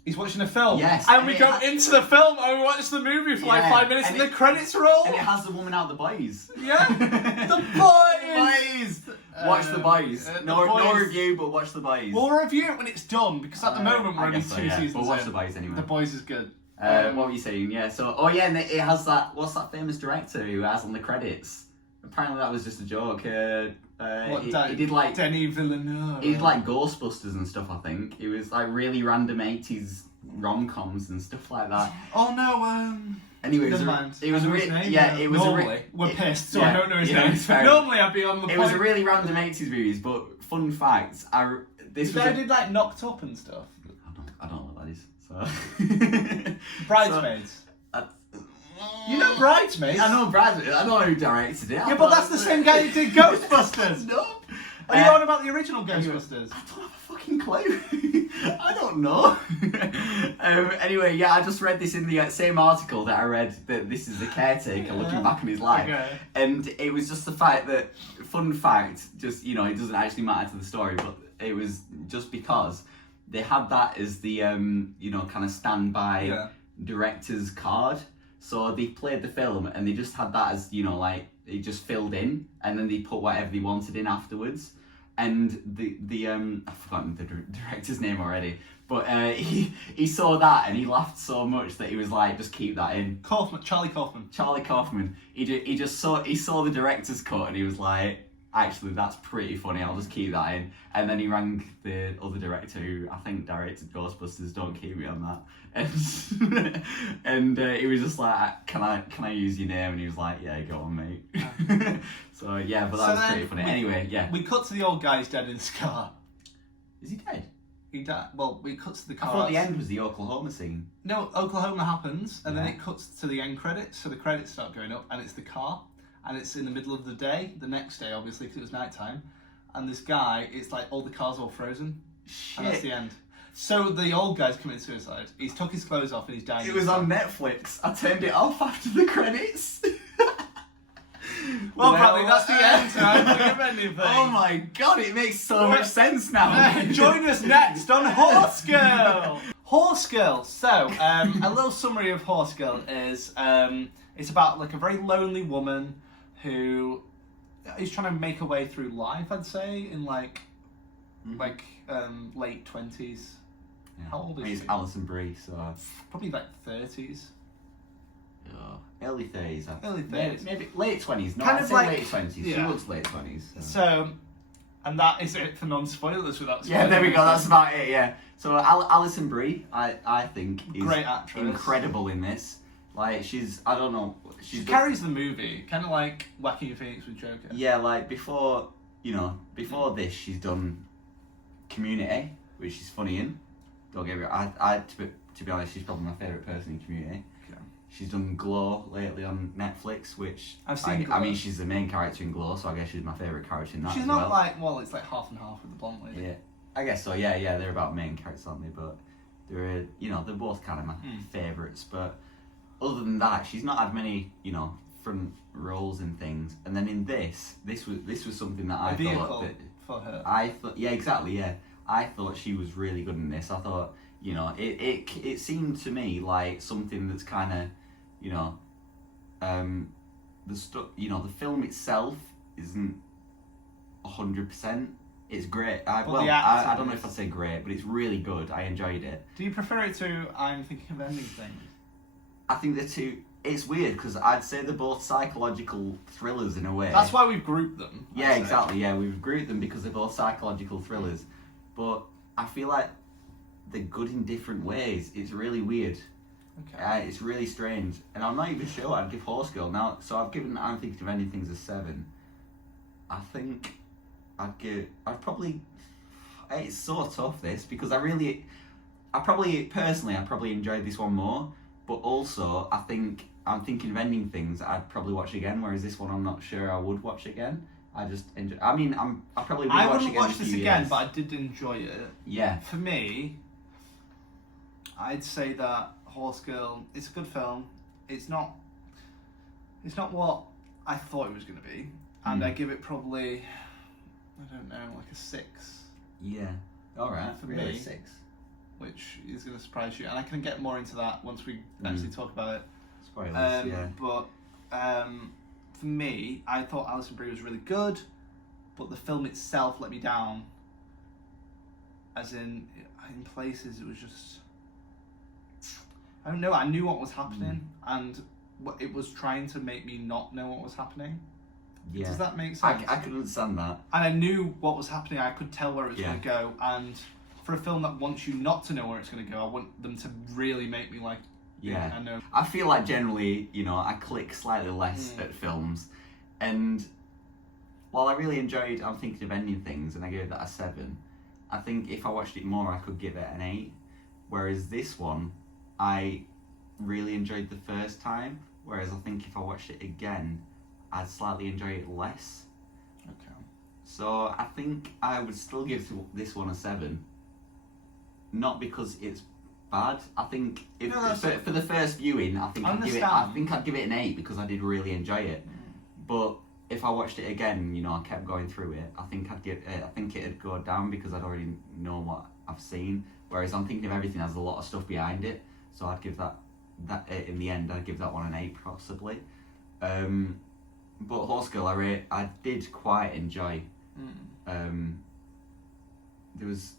He's watching a film. Yes, And and we it go has- into the film and we watch the movie for like Yeah, 5 minutes and and it- the credits roll. And it has the woman out the boys. Yeah. The boys! Watch the boys. No, The no Boys. review, but watch the boys. We'll review it when it's done because at the moment we're I only guess so, 2 yeah. seasons But watch in. the boys anyway. The Boys is good. What were you saying? Yeah. So, and it has that. What's that famous director who has on the credits? Apparently, that was just a joke. He did like Denis Villeneuve. He did like Ghostbusters and stuff. I think it was like really random 80s rom-coms and stuff like that. Oh no. Anyway, Never mind. it was I a know his really name, yeah. It was normally we're pissed, so I don't know his yeah, name. it's fair. Normally I'd be on the. It was a really random 80s movies, but fun fact. This This was guy a- did like Knocked Up and stuff. I don't know what that is. So Bridesmaids. You know Bridesmaids? I know Bradley. I know who directed it. Yeah, but that's the same guy who did Ghostbusters. No. Are you on about the original Ghostbusters? I don't have a fucking clue. I don't know. Anyway, yeah, I just read this in the same article that I read that this is the caretaker looking back on his life. Okay. And it was just the fact that, fun fact, just, you know, it doesn't actually matter to the story, but it was just because they had that as the, you know, kind of standby director's card. So they played the film and they just had that as, you know, like, it just filled in and then they put whatever they wanted in afterwards. And the I've forgotten the director's name already, but he saw that and he laughed so much that he was like, just keep that in. Charlie Kaufman. Charlie Kaufman. He saw the director's cut and he was like, actually, that's pretty funny. I'll just keep that in. And then he rang the other director, who I think directed Ghostbusters. Don't keep me on that. And and he was just like, "Can I use your name?" And he was like, "Yeah, go on, mate." So yeah, but that was pretty funny. Anyway, yeah. We cut to the old guy who's dead in his car. Is he dead? He died. Well, we cut to the car. I thought the end was the Oklahoma scene. No, Oklahoma happens, and then it cuts to the end credits. So the credits start going up, and it's the car, and it's in the middle of the day. The next day, obviously, because it was nighttime. And this guy, it's like all the cars all frozen. Shit. And that's the end. So the old guy's committed suicide. He's took his clothes off and he's dying. It was on Netflix. I turned it off after the credits. Well, probably that's the end. So I don't think of anything. Oh my god, it makes so much sense now. Join us next on Horse Girl. Horse Girl. So, a little summary of Horse Girl is it's about like a very lonely woman who is trying to make her way through life. I'd say in late 20s. Yeah. How old is It's she? Alison Brie, so Probably like 30s. early 30s. Early 30s. Maybe late 20s. No, Kind I'd of say like- late 20s. She yeah. looks late 20s. So, and that is it for non-spoilers without spoilers. Yeah, there we go. That's about it. Yeah. So Alison Brie, I think, is Great actress. incredible in this. Like I don't know. She carries the movie, kind of like Joaquin Phoenix with Joker. Yeah, like before this, she's done Community, which she's funny in. Don't get me wrong. To be honest, she's probably my favourite person in Community. Okay. She's done Glow lately on Netflix, which I've seen Glow. I mean, she's the main character in Glow, so I guess she's my favourite character in that. She's as not well. it's like half and half with the blonde lady. Yeah, I guess so. Yeah, they're about main characters, aren't they? But they're they're both kind of my favourites. But other than that, she's not had many front roles and things. And then in this was something that I thought that for her. I thought, yeah, exactly, yeah. I thought she was really good in this. I thought, it seemed to me like something that's kind of, the film itself isn't 100%. It's great. I don't know if I'd say great, but it's really good. I enjoyed it. Do you prefer it to I'm Thinking of Ending Things? I think they're two. It's weird because I'd say they're both psychological thrillers in a way. That's why we've grouped them. Yeah, exactly. Yeah, we've grouped them because they're both psychological thrillers. But I feel like they're good in different ways. It's really weird. Okay. It's really strange. And I'm not even sure I'd give Horse Girl now. So I've given I'm Thinking of Ending Things a 7. I think I'd probably. It's so tough this because I probably enjoyed this one more. But also, I think I'm Thinking of Ending Things I'd probably watch again, whereas this one I'm not sure I would watch again. I just enjoy. I mean, I probably would watch again. I wouldn't watch this again, years. but I did enjoy it. Yeah. For me, I'd say that Horse Girl. It's a good film. It's not what I thought it was going to be, and I give it probably, I don't know, like a 6. Yeah. All right. For really, me. 6. Which is going to surprise you, and I can get more into that once we actually talk about it. Spoilers, yeah. But for me, I thought Alison Brie was really good, but the film itself let me down. As in places it was just, I don't know. I knew what was happening, and it was trying to make me not know what was happening. Yeah. Does that make sense? I could understand that. And I knew what was happening. I could tell where it was Yeah. going to go, and for a film that wants you not to know where it's going to go, I want them to really make me like, Yeah. I know. I feel like generally, I click slightly less at films. And while I really enjoyed I'm Thinking of Ending Things and I gave that a 7, I think if I watched it more, I could give it an 8. Whereas this one, I really enjoyed the first time. Whereas I think if I watched it again, I'd slightly enjoy it less. Okay. So I think I would still give this one a 7. Not because it's bad. I think for the first viewing, I think I'd give it an 8 because I did really enjoy it. But if I watched it again, I kept going through it. I think it'd go down because I'd already know what I've seen. Whereas I'm Thinking of Everything has a lot of stuff behind it, so I'd give that in the end I'd give that one an 8 possibly. But Horse Girl I did quite enjoy. There was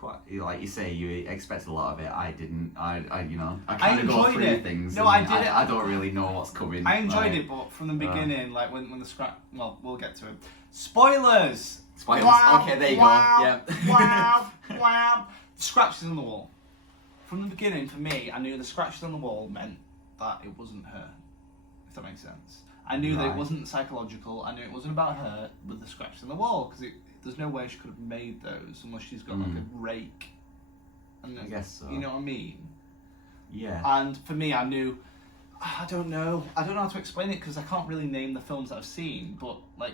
quite, like you say, you expected a lot of it. I didn't. I I kind of go enjoyed through it. things. No, and I did it. I don't really know what's coming. I enjoyed it, but from the beginning, like when the scrap. Well, we'll get to it. Spoilers. Spoilers. Wow, Okay, there you wow, go. Yeah. Wow, wow. Scratches on the wall. From the beginning, for me, I knew the scratches on the wall meant that it wasn't her. If that makes sense. I knew that it wasn't psychological. I knew it wasn't about her with the scratches on the wall because there's no way she could have made those unless she's got like a rake. And I guess so. You know what I mean? Yeah. And for me, I knew. I don't know how to explain it because I can't really name the films that I've seen, but like,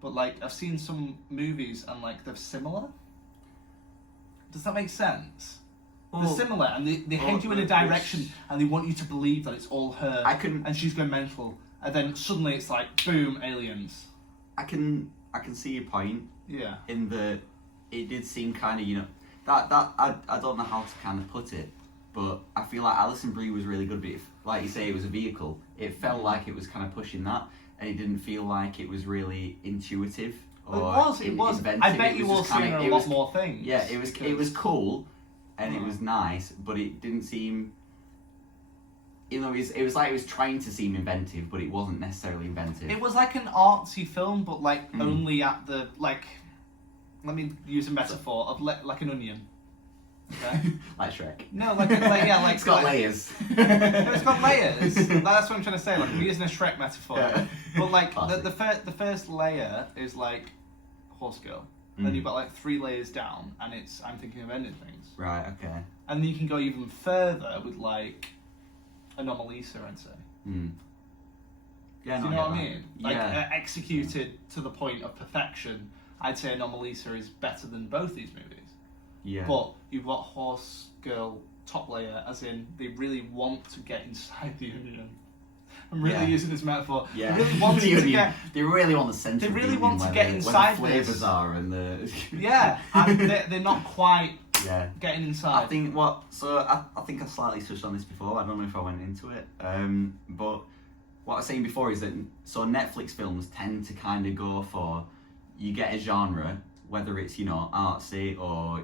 but like I've seen some movies and like they're similar. Does that make sense? Well, they're similar and they head you in a direction and they want you to believe that it's all her and she's going mental, and then suddenly it's like boom, aliens. I can see your point. Yeah. In the, it did seem kind of that I don't know how to kind of put it. But I feel like Alison Brie was really good, but like you say, it was a vehicle. It felt like it was kind of pushing that, and it didn't feel like it was really intuitive or it was. inventive. I bet you will see a lot more things. Yeah, it was cool, and it was nice, but it didn't seem. You know, it was like it was trying to seem inventive, but it wasn't necessarily inventive. It was like an artsy film, but like only at the like. Let me use a metaphor of like an onion. Okay. Like Shrek. No, like it's got layers. It's got layers. That's what I'm trying to say. Like we're using a Shrek metaphor, but like the first layer is like horse girl. Then you've got like 3 layers down, and it's I'm thinking of ending things. Right. Okay. And then you can go even further with like Anomalisa, I'd say. Yeah. Do you know what I mean? Like executed to the point of perfection. I'd say Anomalisa is better than both these movies. Yeah. But you've got horse girl top layer, as in they really want to get inside the onion. I'm really using this metaphor. Yeah. They really want to get. They really want the centre. They really want to get inside where the this. flavours are and the. Yeah, and they're not quite getting inside. I think I think I slightly touched on this before. I don't know if I went into it. But what I was saying before is that Netflix films tend to kind of go for, you get a genre, whether it's artsy or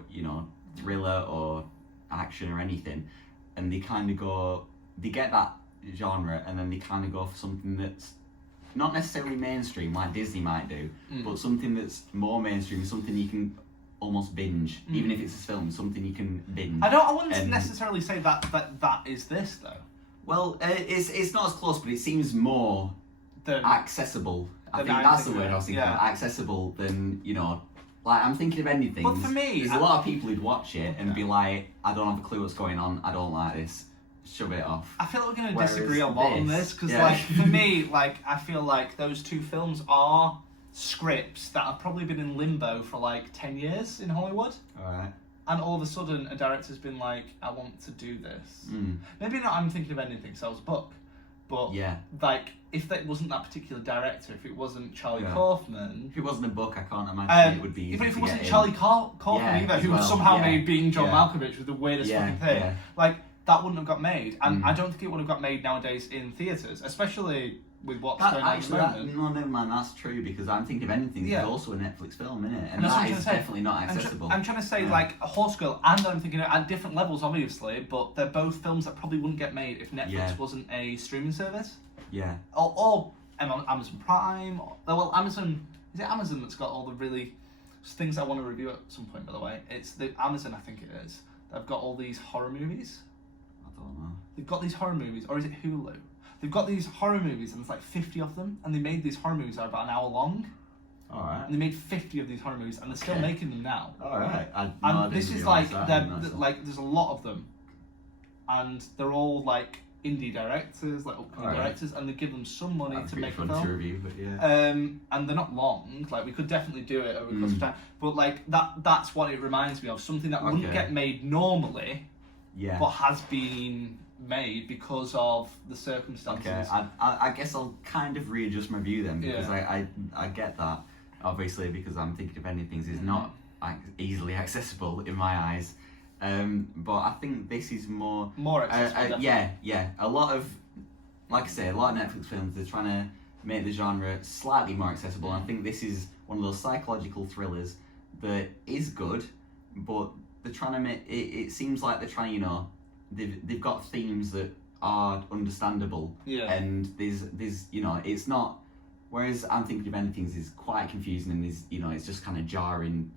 thriller or action or anything, and they get that genre and then they kind of go for something that's not necessarily mainstream like Disney might do, but something that's more mainstream, something you can almost binge, even if it's a film, something you can binge. I wouldn't necessarily say that is this though. Well, it's not as close, but it seems more accessible. I think that's the word I was thinking of. Accessible than like I'm thinking of anything. But for me, there's a lot of people who'd watch it and be like, I don't have a clue what's going on. I don't like this. Shove it off. I feel like we're going to disagree a lot on this because, like, for me, like I feel like those 2 films are scripts that have probably been in limbo for like 10 years in Hollywood. All right. And all of a sudden, a director's been like, I want to do this. Maybe not. I'm thinking of anything. So it was a book. But like, if that wasn't that particular director, if it wasn't Charlie Kaufman, if it wasn't a book, I can't imagine it would be. Even if it wasn't Charlie Kaufman either, who somehow made Being John Malkovich with the weirdest fucking thing, like that wouldn't have got made, and I don't think it would have got made nowadays in theatres, especially with what's going on at the moment. No, never mind. That's true because I'm thinking of anything. There's also a Netflix film in it, and that's that is definitely not accessible. I'm trying to say like a Horse Girl, and I'm thinking at different levels, obviously, but they're both films that probably wouldn't get made if Netflix wasn't a streaming service. Yeah. Or Amazon Prime. Well, Amazon, is it Amazon that's got all the really things I want to review at some point? By the way, it's the Amazon. I think it is. They've got all these horror movies. I don't know. They've got these horror movies, or is it Hulu? They've got these horror movies, and there's like 50 of them, and they made these horror movies that are about an hour long. All right. And they made 50 of these horror movies, and they're still making them now. All right. And this is like there's a lot of them, and they're all like indie directors, like upcoming directors, and they give them some money to make a film. To review, but and they're not long. Like we could definitely do it over the course of time. But like that's what it reminds me of. Something that wouldn't get made normally, but has been made because of the circumstances. Okay, I guess I'll kind of readjust my view then because I get that, obviously, because I'm thinking of ending things is not easily accessible in my eyes. But I think this is more accessible. A lot of, like I say, a lot of Netflix films, they're trying to make the genre slightly more accessible. And I think this is one of those psychological thrillers that is good, but they're trying to make it seems like they're trying, they've got themes that are understandable, and there's it's not. Whereas I'm Thinking of Ending Things is quite confusing, and it's just kind of jarring.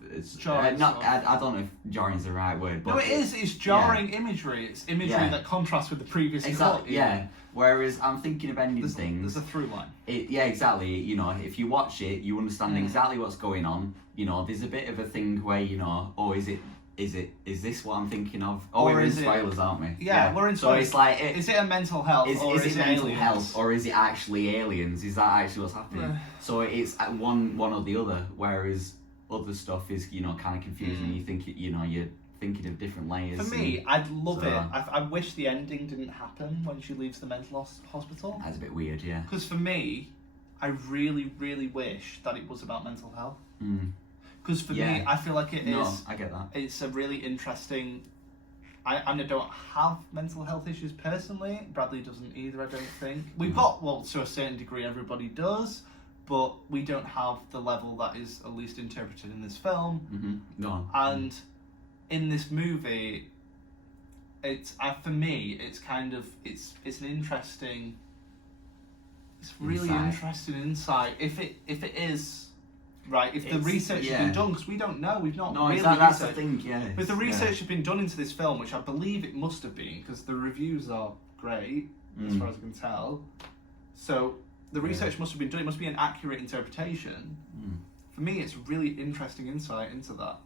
I don't know if jarring is the right word, but no, it is. It's jarring imagery. It's imagery that contrasts with the previous. Exactly. Yeah. Whereas I'm Thinking of Ending Things. There's a through line. Exactly. If you watch it, you understand exactly what's going on. There's a bit of a thing where is this what I'm thinking of? Oh, we're in spoilers, aren't we? Yeah, we're in spoilers. So it's like, is it a mental health, or is it mental aliens? health, or is it actually aliens? Is that actually what's happening? So it's one or the other. Whereas other stuff is kind of confusing. You think you're thinking of different layers. For me, I'd love it. I wish the ending didn't happen when she leaves the mental hospital. That's a bit weird, yeah. Because for me, I really, really wish that it was about mental health. Because for me, I feel like it is. No, I get that. It's a really interesting. I don't have mental health issues personally. Bradley doesn't either, I don't think. We've got, to a certain degree, everybody does, but we don't have the level that is at least interpreted in this film. No. And in this movie, it's for me, it's kind of it's an interesting. It's really interesting insight. If it is. Right, if the research has been done, because we don't know, we've not really researched. That's the thing, yeah. But the research has been done into this film, which I believe it must have been, because the reviews are great, as far as I can tell. So the research must have been done, it must be an accurate interpretation. For me, it's really interesting insight into that.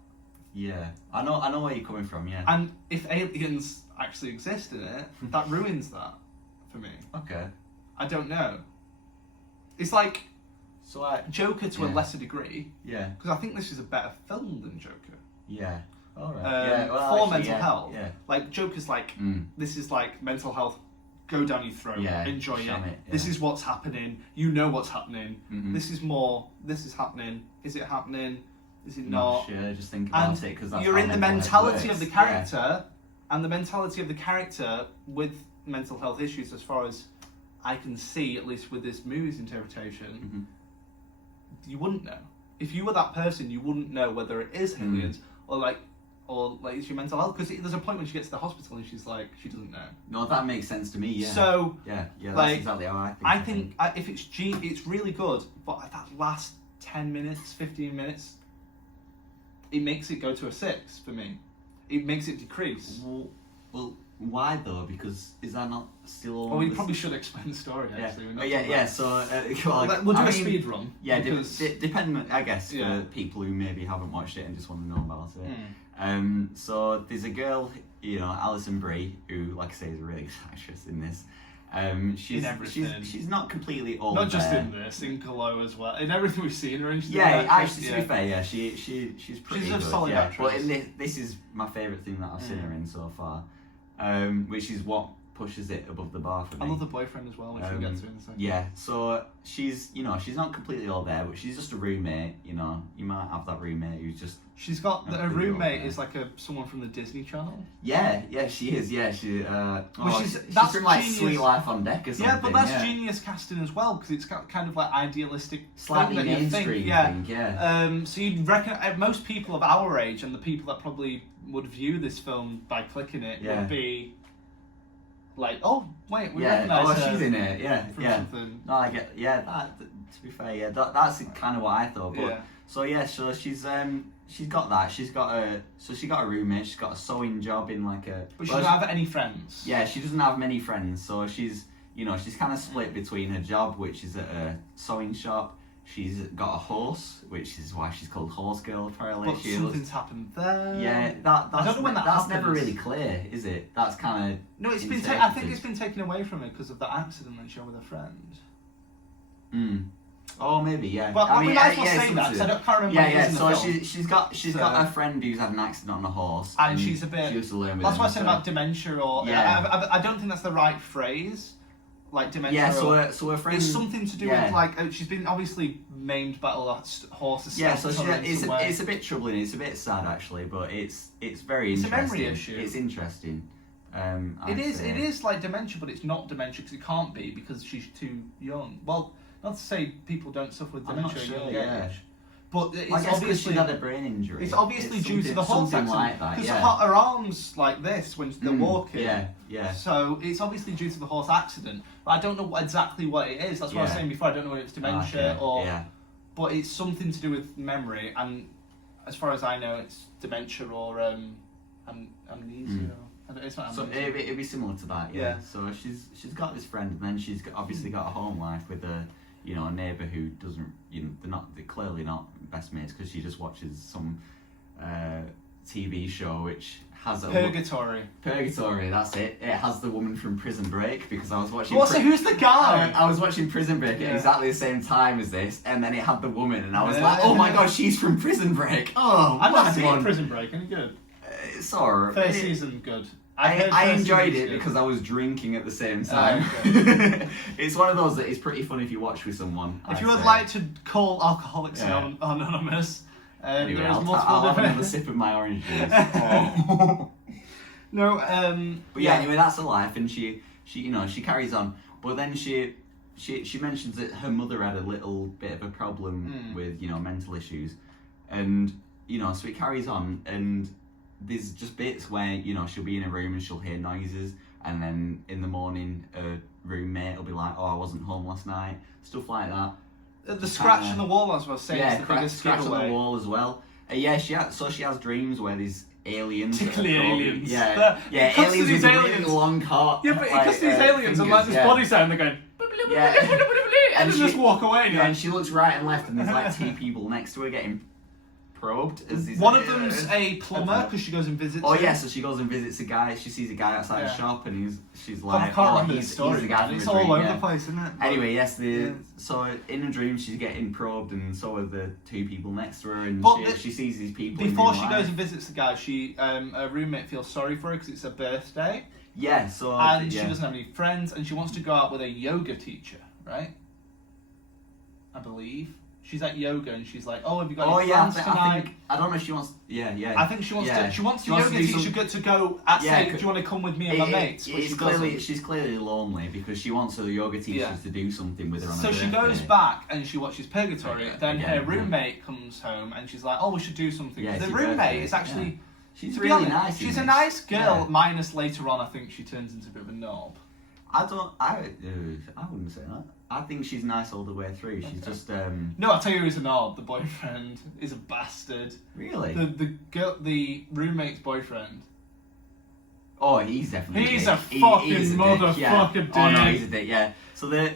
Yeah, I know where you're coming from, yeah. And if aliens actually exist in it, that ruins that, for me. Okay. I don't know. It's like... So Joker to a lesser degree. Yeah. Because I think this is a better film than Joker. Yeah. All right. For mental health. Yeah. Like Joker's like this is like mental health. Go down your throat. Yeah. Enjoy it. Yeah. This is what's happening. You know what's happening. This is more. This is happening. Is it happening? Is it not? Sure. Just think about it because you're in the mentality of the character, and the mentality of the character with mental health issues, as far as I can see, at least with this movie's interpretation. You wouldn't know. If you were that person, you wouldn't know whether it is aliens or it's your mental health. Because there's a point when she gets to the hospital and she's like, she doesn't know. No, that makes sense to me. Yeah. So that's exactly how I think. If it's really good, but that last 10 minutes, 15 minutes, it makes it go to a 6 for me. It makes it decrease. Well, why though? Because is that not still? Well, we probably should explain the story. Actually, yeah. So we'll do a speed run. Yeah, depending, I guess, for people who maybe haven't watched it and just want to know about it. So there's a girl, Alison Brie, who, like I say, is a really good actress in this. She's not completely old. Not just in this, in Glow as well. In everything we've seen her in. Actually, to be fair, she's pretty good. She's a solid actress. But in this is my favourite thing that I've seen her in so far. Which is what pushes it above the bar for me. I love the boyfriend as well, which we'll get to in a second. Yeah, so she's not completely all there, but she's just a roommate. You might have that roommate who's just. She's got her roommate is like someone from the Disney Channel. Yeah, she is. Yeah, she's that's from like Sweet Life on Deck or something. Yeah, but that's genius casting as well, because it's got kind of like idealistic, slightly mainstream thing. Yeah. So you'd reckon most people of our age and the people that probably would view this film by clicking it would be like, oh wait, we recognise her. She's in it. Yeah, something. No, I get. Yeah, to be fair, that's kind of what I thought. But so she's got that. She got a roommate. She's got a sewing job in like a. But she doesn't have any friends. Yeah, she doesn't have many friends. So she's kind of split between her job, which is at a sewing shop. She's got a horse, which is why she's called Horse Girl, apparently. But something's happened there. Yeah, I don't know when that's never really clear, is it? That's kind of no. It's been. I think it's been taken away from her because of that accident that she had with her friend. Oh, maybe, yeah. But I mean, we might as well say that, because I can't remember what it is in the film. She's got a friend who's had an accident on a horse. And she's a bit. She used to learn with that's why I said about dementia, or I don't think that's the right phrase. Like dementia. Yeah, so her friend. It's something to do with like she's been obviously maimed by a horse. Yeah, so it's a bit troubling. It's a bit sad actually, but it's very interesting. It's a memory issue. It's interesting. It is like dementia, but it's not dementia because it can't be because she's too young. Well, not to say people don't suffer with dementia at a young age, But it's I guess because obviously she's had a brain injury. it's obviously due to the horse something accident. like that. Because Yeah. her arms like this when they're walking. Yeah. So it's obviously due to the horse accident. But I don't know exactly what it is. That's what I was Yeah. saying before. I don't know whether it's dementia or. Yeah. But it's something to do with memory, and as far as I know, it's dementia or amnesia. It's not So amnesia. it'd be similar to that, yeah. Yeah. So she's got this friend, and then obviously got a home life with a neighbour who doesn't, they're clearly not best mates because she just watches some TV show which has a Purgatory. Purgatory, that's it. It has the woman from Prison Break because I was watching. So who's the guy? I was watching Prison Break at exactly the same time as this, and then it had the woman, and I was like, oh my god, she's from Prison Break. Oh, I've not mad seen one. Prison Break. Any good? It's alright. First season good. I enjoyed it because I was drinking at the same time. Okay. It's one of those that is pretty fun if you watch with someone. If you would like to call Alcoholics Anonymous, Anyway, there's I'll multiple have different... another sip of my orange juice. Oh. No, But yeah, anyway, that's her life, and she carries on. But then she mentions that her mother had a little bit of a problem with mental issues, and so it carries on, and there's just bits where she'll be in a room and she'll hear noises, and then in the morning a roommate will be like, oh, I wasn't home last night, stuff like that. The scratch on the wall, as I was saying, is the biggest scratch on giveaway. the wall as well. She has dreams where these aliens. Particularly aliens. Yeah, aliens with a really long cock. Yeah, but because these aliens and like this body sound, they're going. And they just walk away. And she looks right and left, and there's like two people next to her getting probed. One of them's a plumber because she goes and visits. Oh him. yeah, so she goes and visits a guy. She sees a guy outside the shop, and she's like, I can't remember he's the story. the guy from It's the all dream, over the place, isn't it? Anyway, yes, so in a dream she's getting probed, and so are the two people next to her, and she sees these people. Before she goes and visits the guy, her roommate feels sorry for her because it's her birthday. Yeah, she doesn't have any friends, and she wants to go out with a yoga teacher, right? I believe. She's at yoga and she's like, "Oh, have you got any plans tonight?" I don't know if she wants. Yeah. I think she wants to. She wants the yoga teacher to go and say, "Do you want to come with me and my mates?" She's clearly lonely because she wants her yoga teachers to do something with her on her birthday. So she goes back and she watches Purgatory. Then her roommate comes home and she's like, "Oh, we should do something." The roommate is actually. She's really nice. She's a nice girl. Minus later on, I think she turns into a bit of a knob. I wouldn't say that. I think she's nice all the way through. She's just No, I'll tell you who's a knob. The boyfriend is a bastard. Really? The roommate's boyfriend. Oh, he's definitely. He's a fucking motherfucker, dude. Oh no, he's a dick. Yeah. So the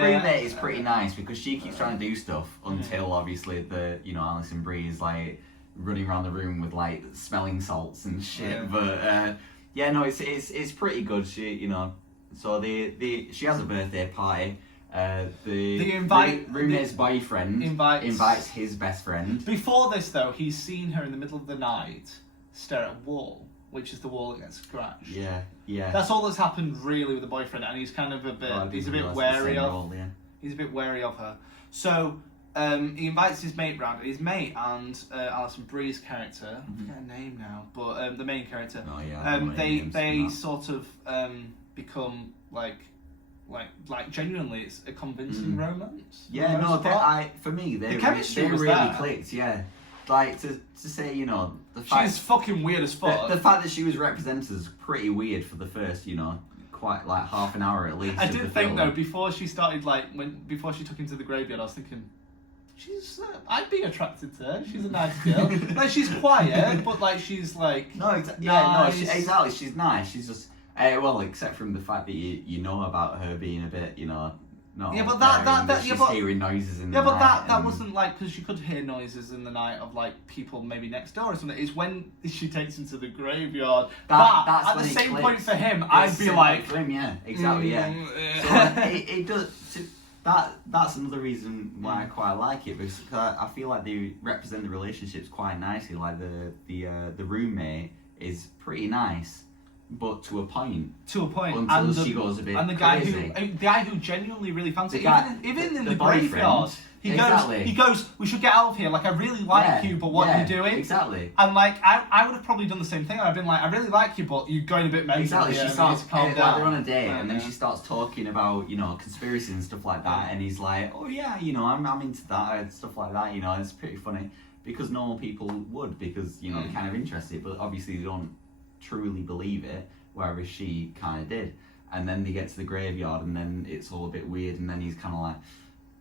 roommate is pretty nice because she keeps trying to do stuff until obviously Alison Brie is like running around the room with like smelling salts and shit. Yeah. But it's pretty good. So she has a birthday party. The roommate's boyfriend invites his best friend. Before this, though, he's seen her in the middle of the night stare at a wall, which is the wall that gets scratched. Yeah. That's all that's happened really with the boyfriend, and he's kind of he's a bit wary of. He's a bit wary of her. So he invites his mate round. His mate and Alison Brie's character. I forget her name now, but the main character. Oh yeah. They sort of become like genuinely, it's a convincing romance. Yeah, for me they really clicked. Yeah, like to say the fact she's fucking weird as fuck. The fact that she was represented as pretty weird for the first quite like half an hour at least. I did think though before she started before she took him to the graveyard, I was thinking. I'd be attracted to her. She's a nice girl. Like she's quiet, but like she's like nice. Exactly. She's nice. She's just except from the fact that you know about her being a bit not. Yeah, but she's hearing noises in the night. Yeah, but that wasn't like because you could hear noises in the night of like people maybe next door or something. It's when she takes him to the graveyard. That's at the same point for him, I'd be like, for him, yeah, exactly, yeah. So it does. That's another reason why I quite like it because I feel like they represent the relationships quite nicely. Like the roommate is pretty nice, but to a point. Until she goes a bit and the crazy. guy who genuinely really fancies even in the graveyard. He goes, we should get out of here. Like, I really like you, but what are you doing? Exactly. And like, I would have probably done the same thing. I've been like, I really like you, but you're going a bit mental. Exactly. Here, She starts. calm They're down. on a date, and then she starts talking about conspiracy and stuff like that. And he's like, oh yeah, I'm into that and stuff like that. It's pretty funny because normal people would because they're kind of interested, but obviously they don't truly believe it. Whereas she kind of did. And then they get to the graveyard, and then it's all a bit weird, and then he's kind of like,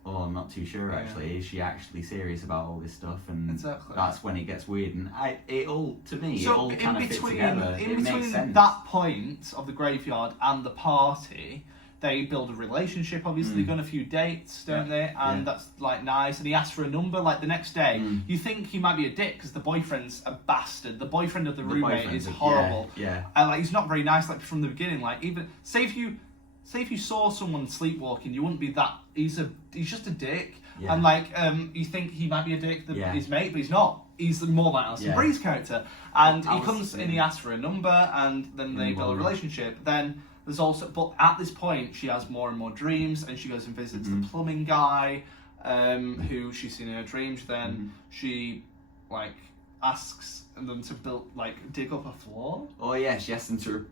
oh, I'm not too sure actually. Is she actually serious about all this stuff? And that's when it gets weird. And it all kind of fits together. It makes sense. That point of the graveyard and the party, they build a relationship, obviously. They go on a few dates, don't they? And that's like nice. And he asks for a number like the next day. You think he might be a dick because the boyfriend's a bastard. The boyfriend of the roommate is horrible. Yeah. And like he's not very nice like from the beginning. Like even say if you saw someone sleepwalking, you wouldn't be that. He's just a dick. Yeah. And like you think he might be a dick, his mate, but he's not. He's more like Alison Brie's character. And he comes and he asks for a number, and then they build a relationship. Then there's also, but at this point, she has more and more dreams, and she goes and visits the plumbing guy, who she's seen in her dreams. Then she like asks them to dig up a floor. Oh yeah, she asks them to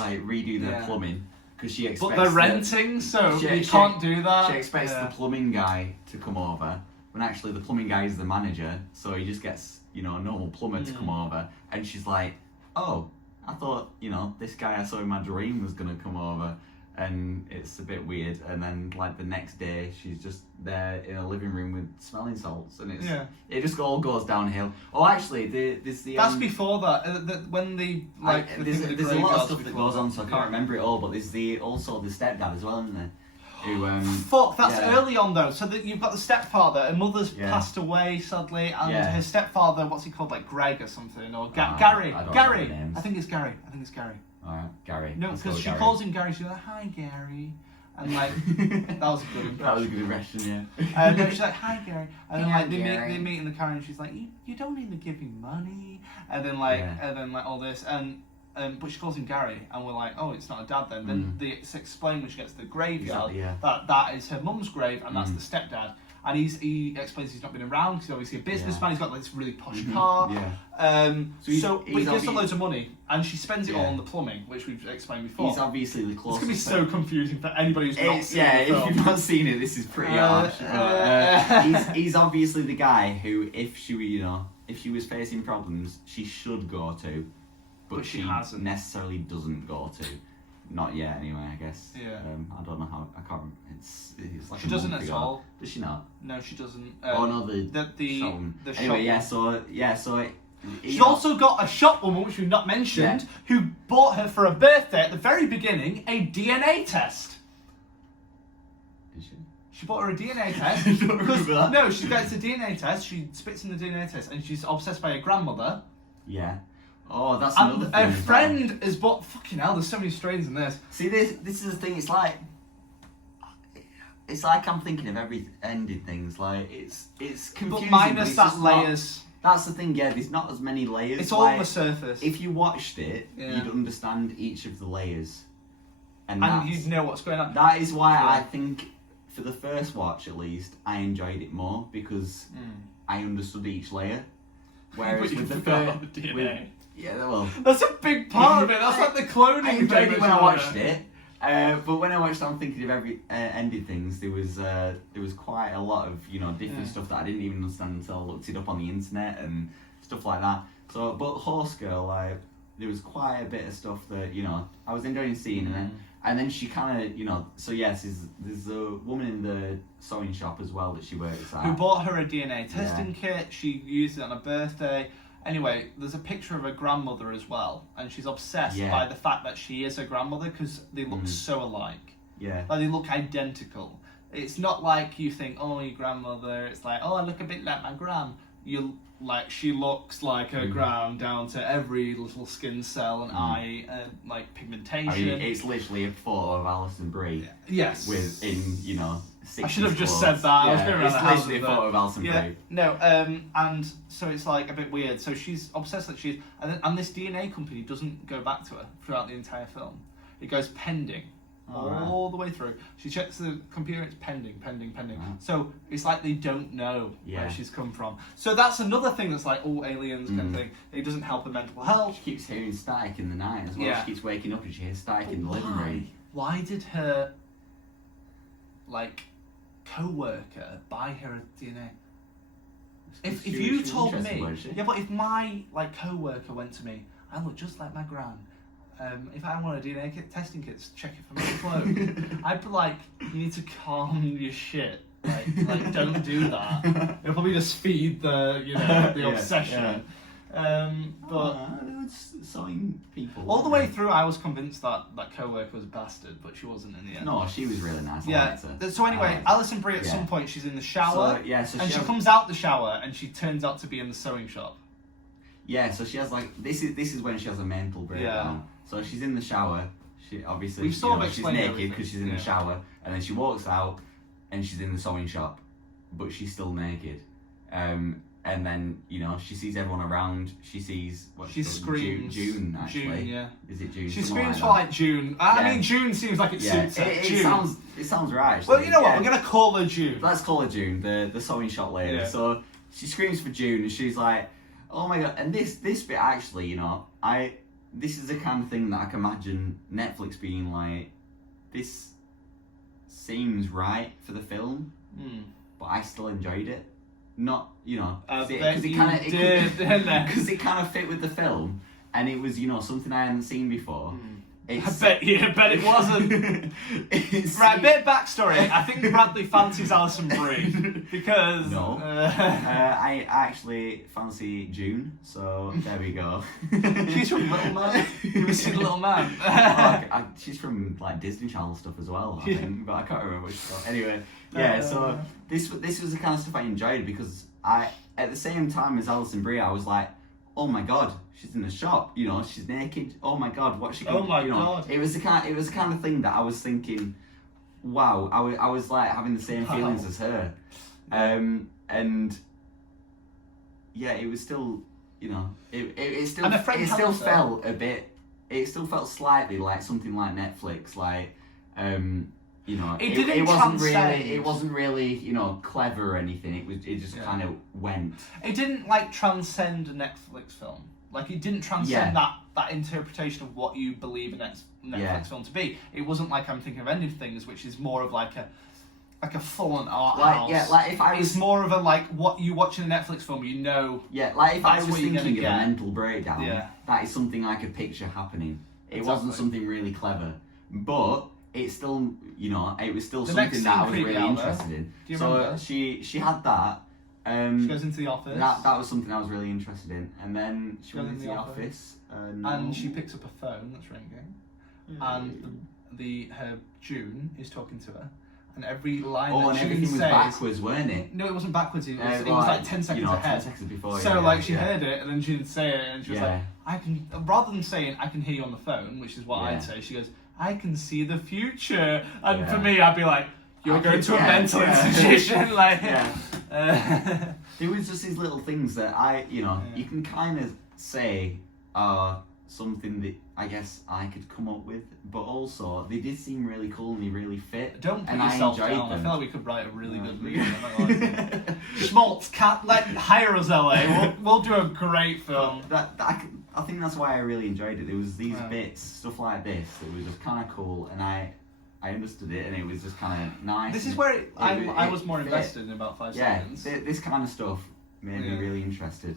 like redo their plumbing. Because she expects. But they're renting, so you can't do that. She expects the plumbing guy to come over, when actually the plumbing guy is the manager, so he just gets, a normal plumber to come over, and she's like, oh, I thought, this guy I saw in my dream was gonna come over, and it's a bit weird. And then, like, the next day, she's just there in a living room with smelling salts, and it just all goes downhill. Oh, actually, there's the... That's before that, when there's a lot of stuff that goes on, so I can't remember it all, but there's also the stepdad as well, isn't there? Fuck, that's early on though. So that you've got the stepfather. Her mother's passed away sadly, and her stepfather, what's he called, like Greg or something, or Gary? Gary. I think it's Gary. Alright, Gary. No, because she calls him Gary. She's like, "Hi, Gary," and like that was a good impression. That was a good impression, yeah. No, she's like, "Hi, Gary," and then like they meet in the car, and she's like, "You don't need to give me money," and then all this and. But she calls him Gary, and we're like, oh, it's not a dad then. Then it's explained when she gets to the graveyard that is her mum's grave, and that's the stepdad. And he explains he's not been around because he's obviously a businessman. He's got like this really posh car. But he gets loads of money, and she spends it all on the plumbing, which we've explained before. He's obviously the closest. It's going to be so confusing for anybody who's not seen the film. If you've not seen it, this is pretty harsh. He's obviously the guy who, if she was facing problems, she should go to. But she hasn't. Necessarily doesn't go to. Not yet, anyway, I guess. Yeah. I don't know how. I can't remember. It's like she doesn't at all. Does she not? No, she doesn't. The anyway, so. She's also got a shop woman, which we've not mentioned, who bought her for a birthday at the very beginning a DNA test. Did she? She bought her a DNA test. No, she gets a DNA test. She spits in the DNA test, and she's obsessed by her grandmother. Yeah. Oh, that's another thing. And a friend has bought... Fucking hell, there's so many strains in this. See, this is the thing, it's like I'm thinking of ended things, like, it's confusing. But minus that layers. That's the thing, there's not as many layers. It's all on the surface. If you watched it, you'd understand each of the layers. And you'd know what's going on. That is why I think, for the first watch at least, I enjoyed it more, because I understood each layer. Whereas with the DNA. Yeah, well, that's a big part of it. That's like the cloning. I enjoyed it when I watched it, but when I watched it, I'm thinking of every ended things. There was quite a lot of different stuff that I didn't even understand until I looked it up on the internet and stuff like that. So, but Horse Girl, there was quite a bit of stuff that I was enjoying seeing, and then she kind of So yes, there's a woman in the sewing shop as well that she works at, who bought her a DNA testing kit. She used it on her birthday. Anyway, there's a picture of her grandmother as well, and she's obsessed by the fact that she is her grandmother because they look so alike. Yeah. Like, they look identical. It's not like you think, oh, your grandmother. It's like, oh, I look a bit like my gran. She looks like her gran down to every little skin cell and eye, like pigmentation. I mean, it's literally a photo of Alison Brie. Yes. I should have just said that. Yeah, I was going around it's the house literally a photo of Alison Brie. No, and so it's like a bit weird. So she's obsessed that she's... And this DNA company doesn't go back to her throughout the entire film. It goes pending all the way through. She checks the computer, it's pending. Right. So it's like they don't know Yeah. where she's come from. So that's another thing that's like, oh, aliens kind of thing. It doesn't help her mental health. She keeps hearing static in the night as well. Yeah. She keeps waking up and she hears static in the living room. Why did her, like, co-worker buy her a DNA? If you told me, yeah, but if my like co-worker went to me, I look just like my gran. If I want a DNA kit, testing kits, check it for my clothes. I'd be like, you need to calm your shit. Like don't do that. It'll probably just feed the the obsession. But it's sewing people. all the way through, I was convinced that that co-worker was a bastard, but she wasn't in the end. No, she was really nice. I Yeah. liked her. So anyway, Alison Brie at Yeah. some point she's in the shower, So and she comes out the shower and she turns out to be in the sewing shop. Yeah, so she has like this is when she has a mental breakdown. So she's in the shower. She obviously We've sort of she's explained naked everything. because she's in Yeah. the shower, and then she walks out and she's in the sewing shop, but she's still naked. And then she sees everyone around. She sees She screams. June actually. June, yeah. Is it June? She Something screams for that. like June. I Yeah. mean, June seems like it suits her. It June. sounds right. Actually. Well, you know what? Yeah. We're gonna call her June. Let's call her June, the sewing shop lady. Yeah. So she screams for June, and she's like, "Oh my god!" And this bit actually, this is the kind of thing that I can imagine Netflix being like, this seems right for the film, but I still enjoyed it. Not, because it kind of fit with the film, and it was, something I hadn't seen before. I bet it wasn't. Right, a bit of backstory. I think Bradley fancies Alison Brie because No. I actually fancy June, so there we go. she's from Little Man. You seen Little Man? She's from like Disney Channel stuff as well, I think, but I can't remember which stuff. Anyway, so this was the kind of stuff I enjoyed because at the same time as Alison Brie, I was like, oh my god, she's in the shop, she's naked. Oh my god, what's she going? Oh my god! It was the kind of thing that I was thinking, wow, I was like having the same feelings as her, and yeah, it was still, it still felt a bit, it still felt slightly like something like Netflix, like it wasn't really clever or anything. It just kind of went. It didn't like transcend a Netflix film. Like it didn't transcend that interpretation of what you believe a Netflix film to be. It wasn't like I'm thinking of Ending Things, which is more of like a full-on art house. Yeah, like if I was, it's more of a like what you watch in a Netflix film. Yeah, like if I was thinking of a get. mental breakdown, that is something I could picture happening. It wasn't something really clever, but it's still, it was still something that I was really interested in. Do you so remember? she had that. She goes into the office. That was something I was really interested in, and then she went into the office, and she picks up a phone that's ringing, and her June is talking to her, and every line that June everything was says, backwards, weren't it? No, it wasn't backwards. It was like 10 seconds ahead. 10 seconds before. So she heard it, and then she didn't say it, and she was like, "I can." Rather than saying "I can hear you on the phone," which is what I'd say, she goes, "I can see the future." And for me, I'd be like, "You're going to a mental institution." Like, it was just these little things that you can kind of say are something that I guess I could come up with, but also they did seem really cool and they really fit. Don't put and yourself I enjoyed down. them. I feel like we could write a really good movie. Schmaltz, hire us, LA. We'll do a great film. I think that's why I really enjoyed it. There was these bits, stuff like this, that was just kind of cool, and I understood it, and it was just kind of nice. This is where I was more invested in about 5 seconds. Yeah, this kind of stuff made me really interested.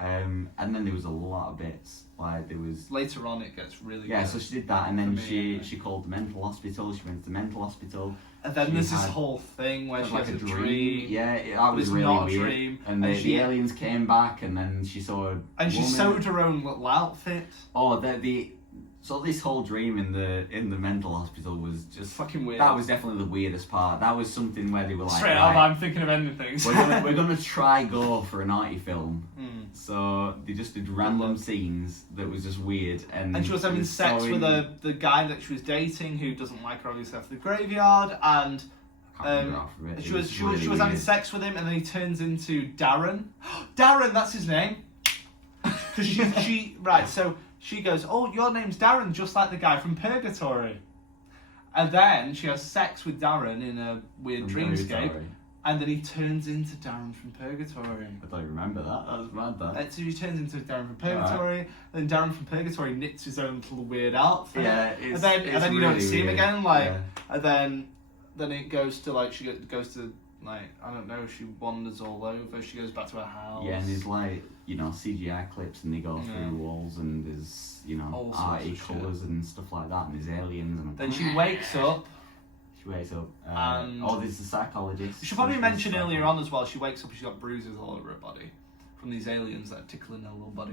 And then there was a lot of bits. Like there was later on, it gets really good. So she did that, and then she called the mental hospital. She went to the mental hospital. And then there's this whole thing where she has a dream. Yeah, that was really not weird. A dream. And the aliens came back, and then she saw she sewed her own little outfit. Oh, so this whole dream in the mental hospital was just fucking weird. That was definitely the weirdest part. That was something where they were like, straight up, I'm thinking of ending things. we're gonna try go for a naughty film. So they just did random scenes that was just weird, and she was having sex with the guy that she was dating who doesn't like her, obviously, after the graveyard, and she was having sex with him, and then he turns into Darren. Darren, that's his name. Because she goes, "Oh, your name's Darren, just like the guy from Purgatory." And then she has sex with Darren in a weird dreamscape. Purgatory. And then he turns into Darren from Purgatory. I don't remember that. That was mad, that. So he turns into Darren from Purgatory. Right. Then Darren from Purgatory knits his own little weird outfit. Yeah, and then you really don't see him weird. again. Like, Yeah. and then it goes to like she goes to like I don't know. She wanders all over. She goes back to her house. Yeah, and there's like CGI clips, and they go through walls, and there's all arty colours and stuff like that, and there's aliens. And then she wakes up. She wakes up. And there's the psychologist. We should probably mention earlier on as well. She wakes up and she's got bruises all over her body from these aliens that are tickling her little body.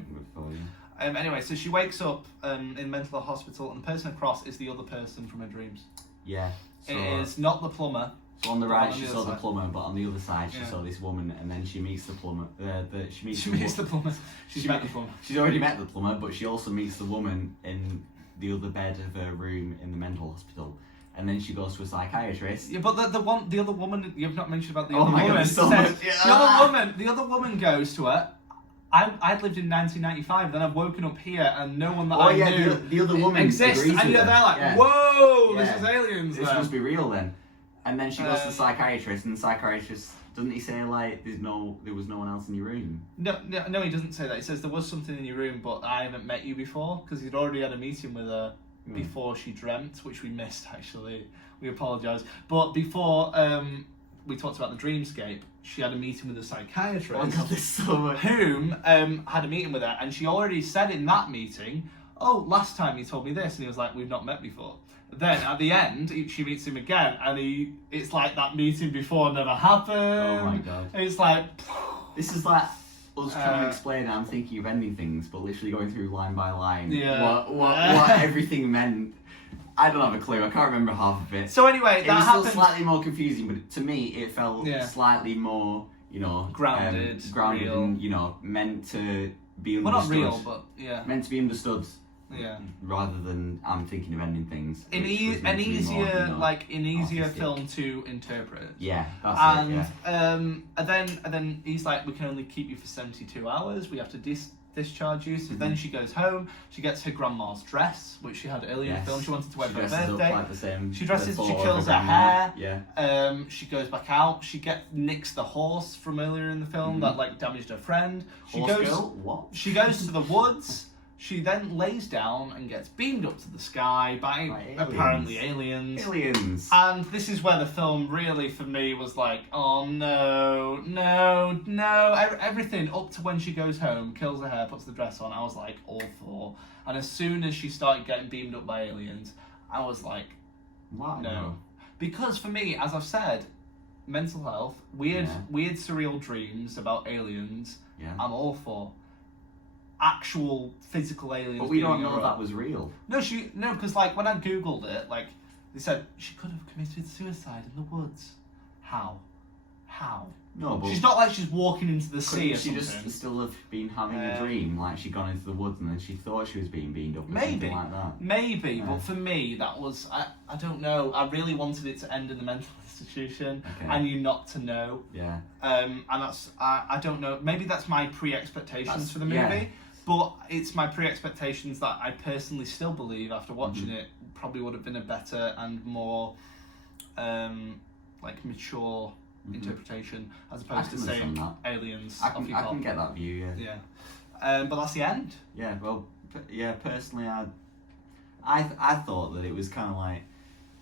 Anyway, so she wakes up in mental hospital, and the person across is the other person from her dreams. Yeah. So, it is not the plumber. So on the right she saw the plumber, but on the other side she saw this woman, and then she meets the plumber. She meets the plumber. She's met the plumber. She's already met the plumber, but she also meets the woman in the other bed of her room in the mental hospital. And then she goes to a psychiatrist. Yeah, but the other woman you've not mentioned about the other woman. God, so much. The other woman goes to her. I'd lived in 1995, then I've woken up here and no one that I knew the other woman exists, agrees and with they're her. like, whoa, this is aliens. This must be real then. And then she goes to the psychiatrist, and the psychiatrist, doesn't he say like there was no one else in your room? No, he doesn't say that. He says there was something in your room, but I haven't met you before, because he'd already had a meeting with her before she dreamt, which we missed actually. We apologise. But before we talked about the dreamscape, she had a meeting with a psychiatrist. Oh my God, there's so much. Whom had a meeting with her, and she already said in that meeting, "Oh, last time he told me this," and he was like, "We've not met before." Then at the end, she meets him again, and it's like that meeting before never happened. Oh my God! It's like this is like us trying to explain. I'm thinking of ending things, but literally going through line by line. Yeah. What everything meant. I don't have a clue. I can't remember half of it. So anyway, it was still slightly more confusing, but to me, it felt slightly more, grounded, real. And meant to be understood. Well, not real, but meant to be understood. Yeah. Rather than I'm thinking of ending things. An easier film to interpret. Yeah, that's it. Yeah. And then he's like, we can only keep you for 72 hours. We have to discharge you. So then she goes home. She gets her grandma's dress, which she had earlier in the film. She wanted to wear for her birthday. Like the same, she dresses. She curls her hair. Yeah. She goes back out. She nicks the horse from earlier in the film that damaged her friend. She goes to the woods. She then lays down and gets beamed up to the sky by apparently aliens. And this is where the film really, for me, was like, oh no. Everything up to when she goes home, kills her hair, puts the dress on, I was like, all for. And as soon as she started getting beamed up by aliens, I was like, no. Because for me, as I've said, mental health, weird surreal dreams about aliens, I'm all for. Actual physical aliens. But we don't know that was real. No, because like when I googled it, like they said she could have committed suicide in the woods. How? No, but she's not like she's walking into the sea or she something. Just still have been having a dream, like she'd gone into the woods and then she thought she was being beamed up or something like that. Maybe, but for me that was I don't know. I really wanted it to end in the mental institution and you not to know. Yeah. And that's I don't know. Maybe that's my pre-expectations for the movie. Yeah. But it's my pre-expectations that I personally still believe after watching it probably would have been a better and more mature interpretation as opposed to saying aliens. I can get that view. Yeah. But that's the end. Yeah. Well. Yeah. Personally, I thought that it was kind of like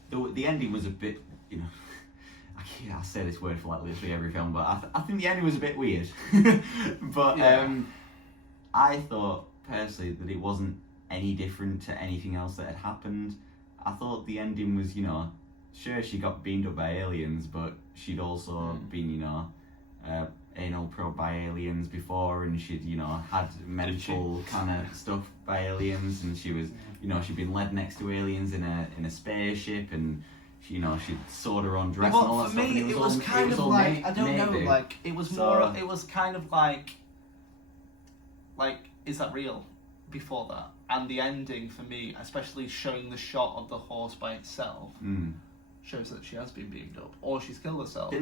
the ending was a bit. I say this word for like literally every film, but I think the ending was a bit weird. But I thought personally that it wasn't any different to anything else that had happened. I thought the ending was, sure she got beamed up by aliens, but she'd also been, anal probed by aliens before, and she'd, had mental kind of stuff by aliens, and she was, she'd been led next to aliens in a spaceship, and she'd sewed her own dress and all that stuff. For me, it was kind of like, I don't know, like, it was more, it was kind of like, is that real? Before that, and the ending for me, especially showing the shot of the horse by itself, shows that she has been beamed up, or she's killed herself.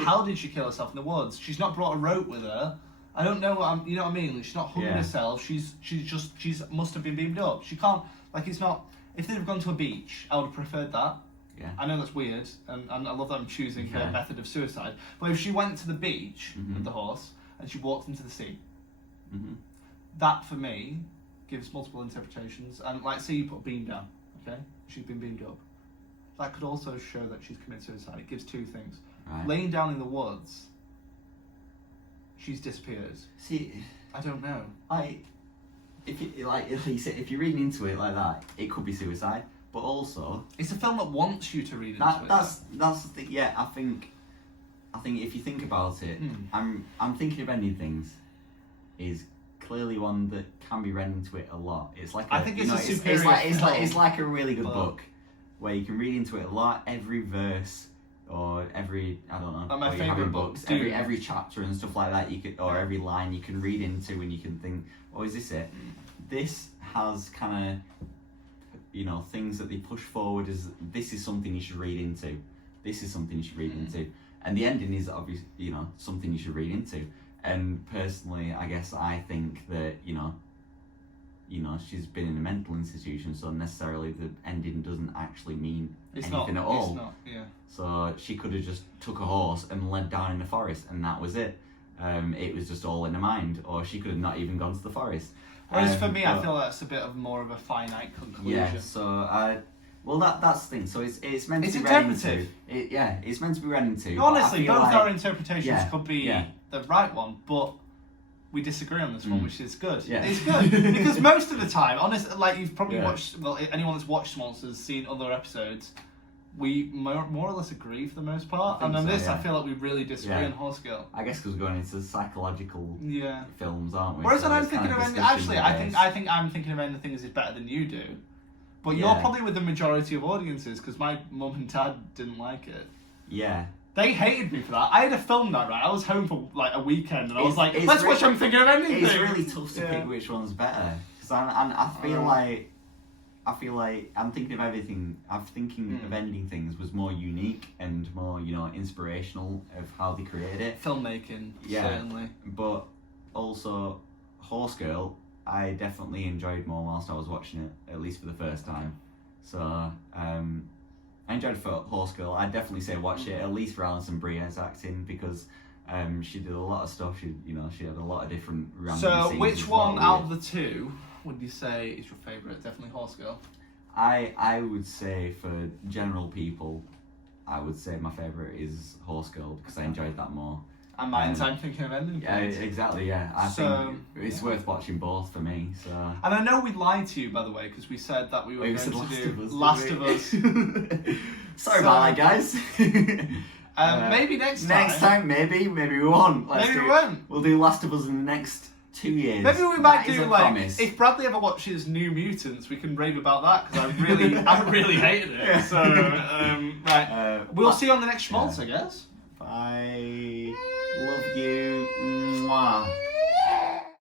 How did she kill herself in the woods? She's not brought a rope with her. I don't know. You know what I mean? She's not hung herself. She's must have been beamed up. She can't. It's not. If they'd have gone to a beach, I would have preferred that. Yeah. I know that's weird, and I love that I'm choosing her Okay. method of suicide. But if she went to the beach Mhm. with the horse and she walked into the sea, Mhm. that for me gives multiple interpretations. And like, say you put a beam down, okay? She's been beamed up. That could also show that she's committed suicide. It gives two things. Right. Laying down in the woods, she's disappeared. See, I don't know. if you said, if you're reading into it like that, it could be suicide. But also, It's a film that wants you to read into it. that's the thing. Yeah, I think if you think about it, I'm thinking of ending things is clearly one that can be read into it a lot. It's like I think it's a it's superior it's like a really good but- book where you can read into it a lot. Every verse or every, I don't know, Like my or you have in favourite book, books, Dune. every chapter and stuff like that. You could, or every line you can read into and you can think, oh, is this it? This has kind of, things that they push forward as this is something you should read into. This is something you should read into. And the ending is obviously, something you should read into. And personally, I guess I think that, she's been in a mental institution, so necessarily the ending doesn't actually mean anything at all. It's not, yeah. So she could have just took a horse and led down in the forest, and that was it. It was just all in her mind, or she could have not even gone to the forest. Whereas for me, I feel that's a bit of more of a finite conclusion. Yeah. So that's the thing. So it's meant to It's be read into. interpretive. It's meant to be read into. Honestly, but I both feel our like, interpretations could be the right one, but we disagree on this one, which is good. Yeah. It's good because most of the time, honestly, like you've probably Yeah. watched. Well, anyone that's watched Schmaltz has seen other episodes. We more or less agree for the most part, I and think on so, this, yeah. I feel like we really disagree Yeah. on Horse Girl. I guess because we're going into psychological Yeah. films, aren't we? Whereas So I'm it's thinking kind of ending. discussion Actually, based. I think I'm thinking of ending things is better than you do. But you're Yeah. probably with the majority of audiences because my mum and dad didn't like it. Yeah. They hated me for that. I had a film night, right? I was home for like a weekend, and I was like, It's "Let's really- watch I'm thinking of ending It's things." really tough to Yeah. pick which one's better because I feel like I'm thinking of everything. I'm thinking of ending things was more unique and more inspirational of how they created it. Filmmaking, Yeah. certainly. But also, Horse Girl, I definitely enjoyed more whilst I was watching it, at least for the first time. So I enjoyed Horse Girl. I'd definitely say watch it at least for Alison Brie's acting because she did a lot of stuff. She had a lot of different random So, scenes which as well, one out of weird. the two would you say is your favourite? Definitely Horse Girl. I would say for general people, I would say my favourite is Horse Girl because I enjoyed that more. And mine's I'm thinking of ending Yeah, things. exactly. Yeah, I So, think it's worth watching both for me. So. And I know we lied to you, by the way, because we said that we were We going said to Last do of Us, Last didn't of Us. we? Sorry about that, guys. Maybe next time. Next time, maybe we won't. Maybe we won't. We'll do Last of Us in the next 2 years. Maybe we might That is do a like promise. if Bradley ever watches New Mutants, we can rave about that because I really hated it. So right, we'll see you on the next Schmaltz, I guess. Bye. Love you. Mwah.